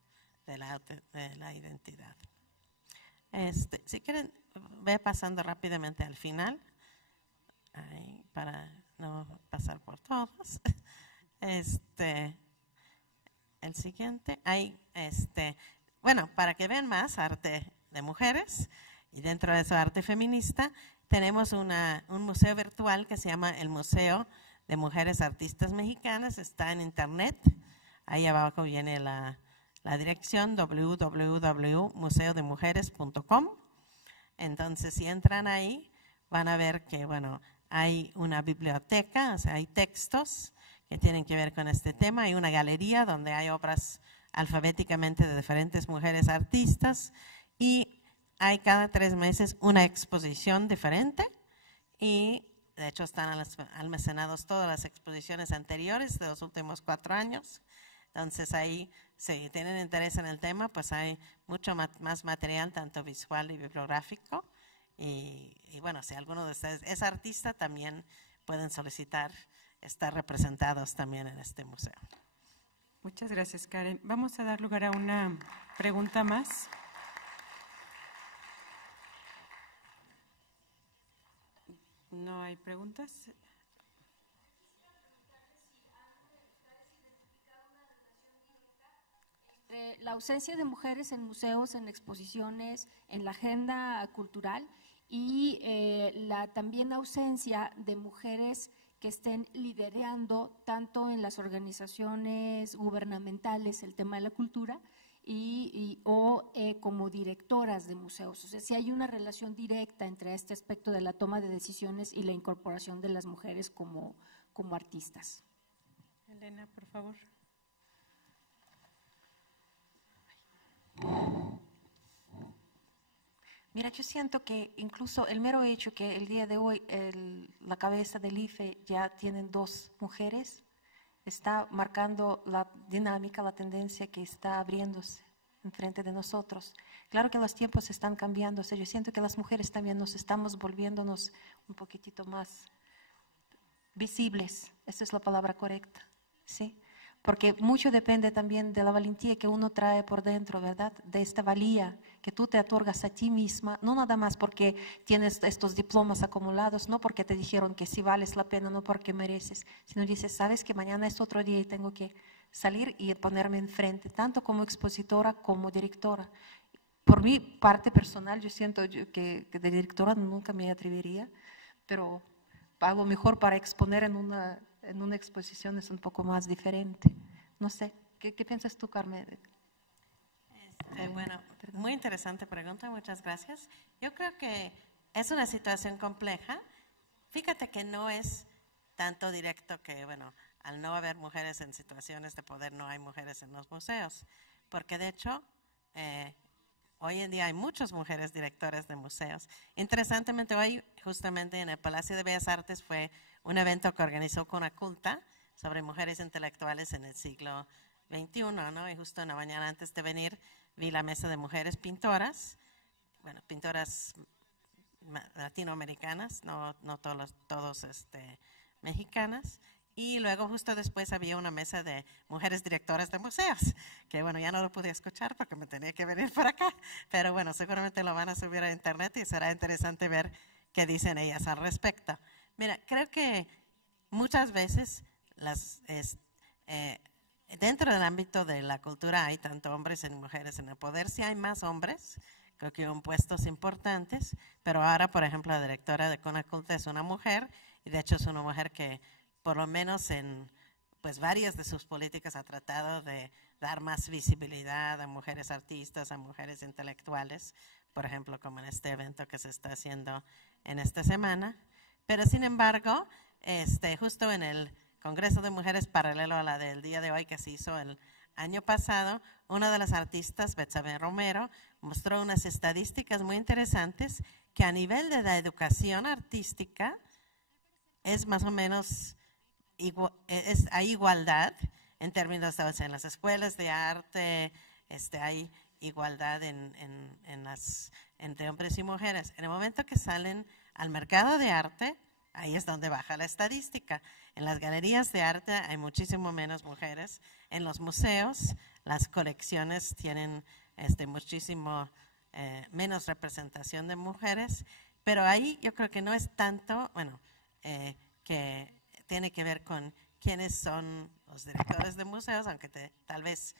de la identidad. Si quieren, ve pasando rápidamente al final, ahí, para no pasar por todos. El siguiente, ahí, bueno, para que vean más arte de mujeres, y dentro de eso arte feminista, tenemos un museo virtual que se llama el Museo de Mujeres Artistas Mexicanas. Está en internet, ahí abajo viene la dirección, www.museodemujeres.com. Entonces, si entran ahí, van a ver que, bueno, hay una biblioteca, o sea, hay textos que tienen que ver con este tema. Hay una galería donde hay obras alfabéticamente de diferentes mujeres artistas, y hay cada 3 meses una exposición diferente, y de hecho están almacenados todas las exposiciones anteriores de los últimos 4 años. Entonces ahí, si tienen interés en el tema, pues hay mucho más material, tanto visual y bibliográfico. Y bueno, si alguno de ustedes es artista, también pueden solicitar estar representados también en este museo. Muchas gracias, Karen. Vamos a dar lugar a una pregunta más. ¿No hay preguntas? La ausencia de mujeres en museos, en exposiciones, en la agenda cultural, y la también ausencia de mujeres que estén liderando tanto en las organizaciones gubernamentales el tema de la cultura o como directoras de museos. O sea, si hay una relación directa entre este aspecto de la toma de decisiones y la incorporación de las mujeres como artistas. Elena, por favor. Mira, yo siento que incluso el mero hecho que el día de hoy la cabeza del IFE ya tienen 2 mujeres, está marcando la dinámica, la tendencia que está abriéndose enfrente de nosotros. Claro que los tiempos están cambiando, o sea, yo siento que las mujeres también nos estamos volviéndonos un poquitito más visibles, esa es la palabra correcta, ¿sí? Porque mucho depende también de la valentía que uno trae por dentro, ¿verdad? De esta valía que tú te otorgas a ti misma, no nada más porque tienes estos diplomas acumulados, no porque te dijeron que sí vales la pena, no porque mereces, sino dices, sabes que mañana es otro día y tengo que salir y ponerme enfrente, tanto como expositora como directora. Por mi parte personal, yo siento que de directora nunca me atrevería, pero hago mejor para exponer en una exposición es un poco más diferente. No sé, ¿qué piensas tú, Carmen? Bueno, muy interesante pregunta, muchas gracias. Yo creo que es una situación compleja. Fíjate que no es tanto directo que, bueno, al no haber mujeres en situaciones de poder, no hay mujeres en los museos, porque de hecho, hoy en día hay muchas mujeres directoras de museos. Interesantemente, hoy justamente en el Palacio de Bellas Artes fue un evento que organizó Conaculta sobre mujeres intelectuales en el siglo XXI, ¿no? Y justo en la mañana antes de venir vi la mesa de mujeres pintoras, bueno, pintoras latinoamericanas, no todos mexicanas. Y luego justo después había una mesa de mujeres directoras de museos, que bueno, ya no lo pude escuchar porque me tenía que venir por acá, pero bueno, seguramente lo van a subir a internet y será interesante ver qué dicen ellas al respecto. Mira, creo que muchas veces dentro del ámbito de la cultura hay tanto hombres y mujeres en el poder. Sí hay más hombres, creo que en puestos importantes, pero ahora, por ejemplo, la directora de Conaculta es una mujer, y de hecho es una mujer que por lo menos en pues varias de sus políticas ha tratado de dar más visibilidad a mujeres artistas, a mujeres intelectuales, por ejemplo, como en este evento que se está haciendo en esta semana. Pero sin embargo, justo en el Congreso de Mujeres paralelo a la del día de hoy que se hizo el año pasado, una de las artistas, Betsabe Romero, mostró unas estadísticas muy interesantes que a nivel de la educación artística es más o menos hay igualdad en términos de, o sea, en las escuelas de arte, hay igualdad entre hombres y mujeres. En el momento que salen al mercado de arte, ahí es donde baja la estadística. En las galerías de arte hay muchísimo menos mujeres. En los museos, las colecciones tienen muchísimo menos representación de mujeres, pero ahí yo creo que no es tanto, bueno, que tiene que ver con quiénes son los directores de museos, aunque tal vez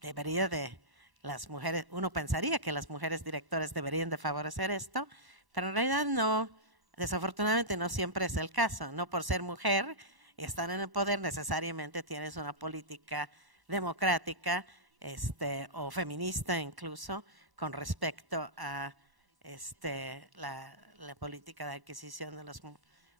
debería de las mujeres, uno pensaría que las mujeres directores deberían de favorecer esto, pero en realidad no, desafortunadamente no siempre es el caso. No por ser mujer y estar en el poder necesariamente tienes una política democrática o feminista incluso con respecto a la política de adquisición de los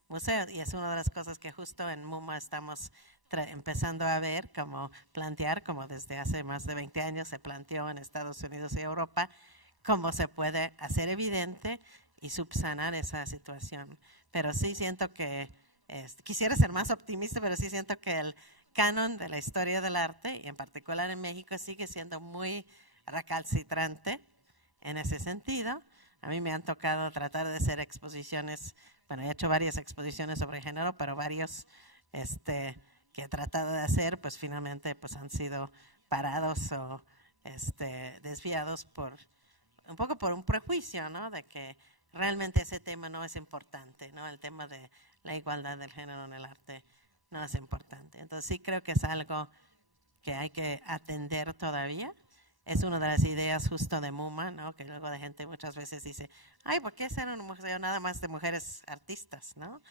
museos, y es una de las cosas que justo en MUMA estamos empezando a ver, como plantear, como desde hace más de 20 años se planteó en Estados Unidos y Europa, cómo se puede hacer evidente y subsanar esa situación. Pero sí siento que, quisiera ser más optimista, pero sí siento que el canon de la historia del arte, y en particular en México, sigue siendo muy recalcitrante en ese sentido. A mí me han tocado tratar de hacer exposiciones, bueno, he hecho varias exposiciones sobre género, pero varios que he tratado de hacer, pues finalmente pues han sido parados o desviados un poco por un prejuicio, ¿no? De que realmente ese tema no es importante, ¿no? El tema de la igualdad del género en el arte no es importante. Entonces sí creo que es algo que hay que atender todavía. Es una de las ideas justo de MUMA, ¿no? Que luego de gente muchas veces dice, ay, ¿por qué hacer un museo nada más de mujeres artistas, ¿no?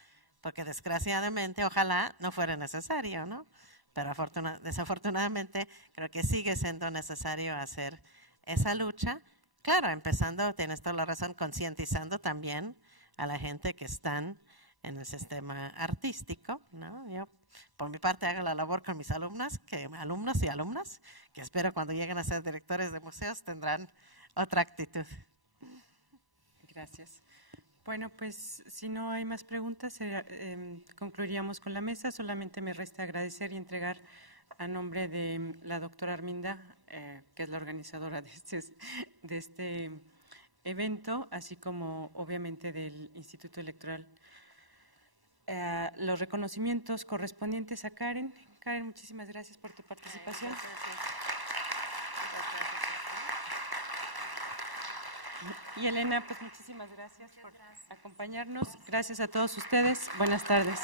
Porque desgraciadamente, ojalá no fuera necesario, ¿no? Pero desafortunadamente creo que sigue siendo necesario hacer esa lucha. Claro, empezando, tienes toda la razón, concientizando también a la gente que están en el sistema artístico, ¿no? Yo, por mi parte, hago la labor con mis alumnos y alumnas, que espero cuando lleguen a ser directores de museos tendrán otra actitud. Gracias. Bueno, pues si no hay más preguntas, concluiríamos con la mesa. Solamente me resta agradecer y entregar a nombre de la doctora Arminda, que es la organizadora de este evento, así como obviamente del Instituto Electoral, los reconocimientos correspondientes a Karen. Karen, muchísimas gracias por tu participación. Y Elena, pues muchísimas gracias por acompañarnos. Gracias a todos ustedes. Buenas tardes.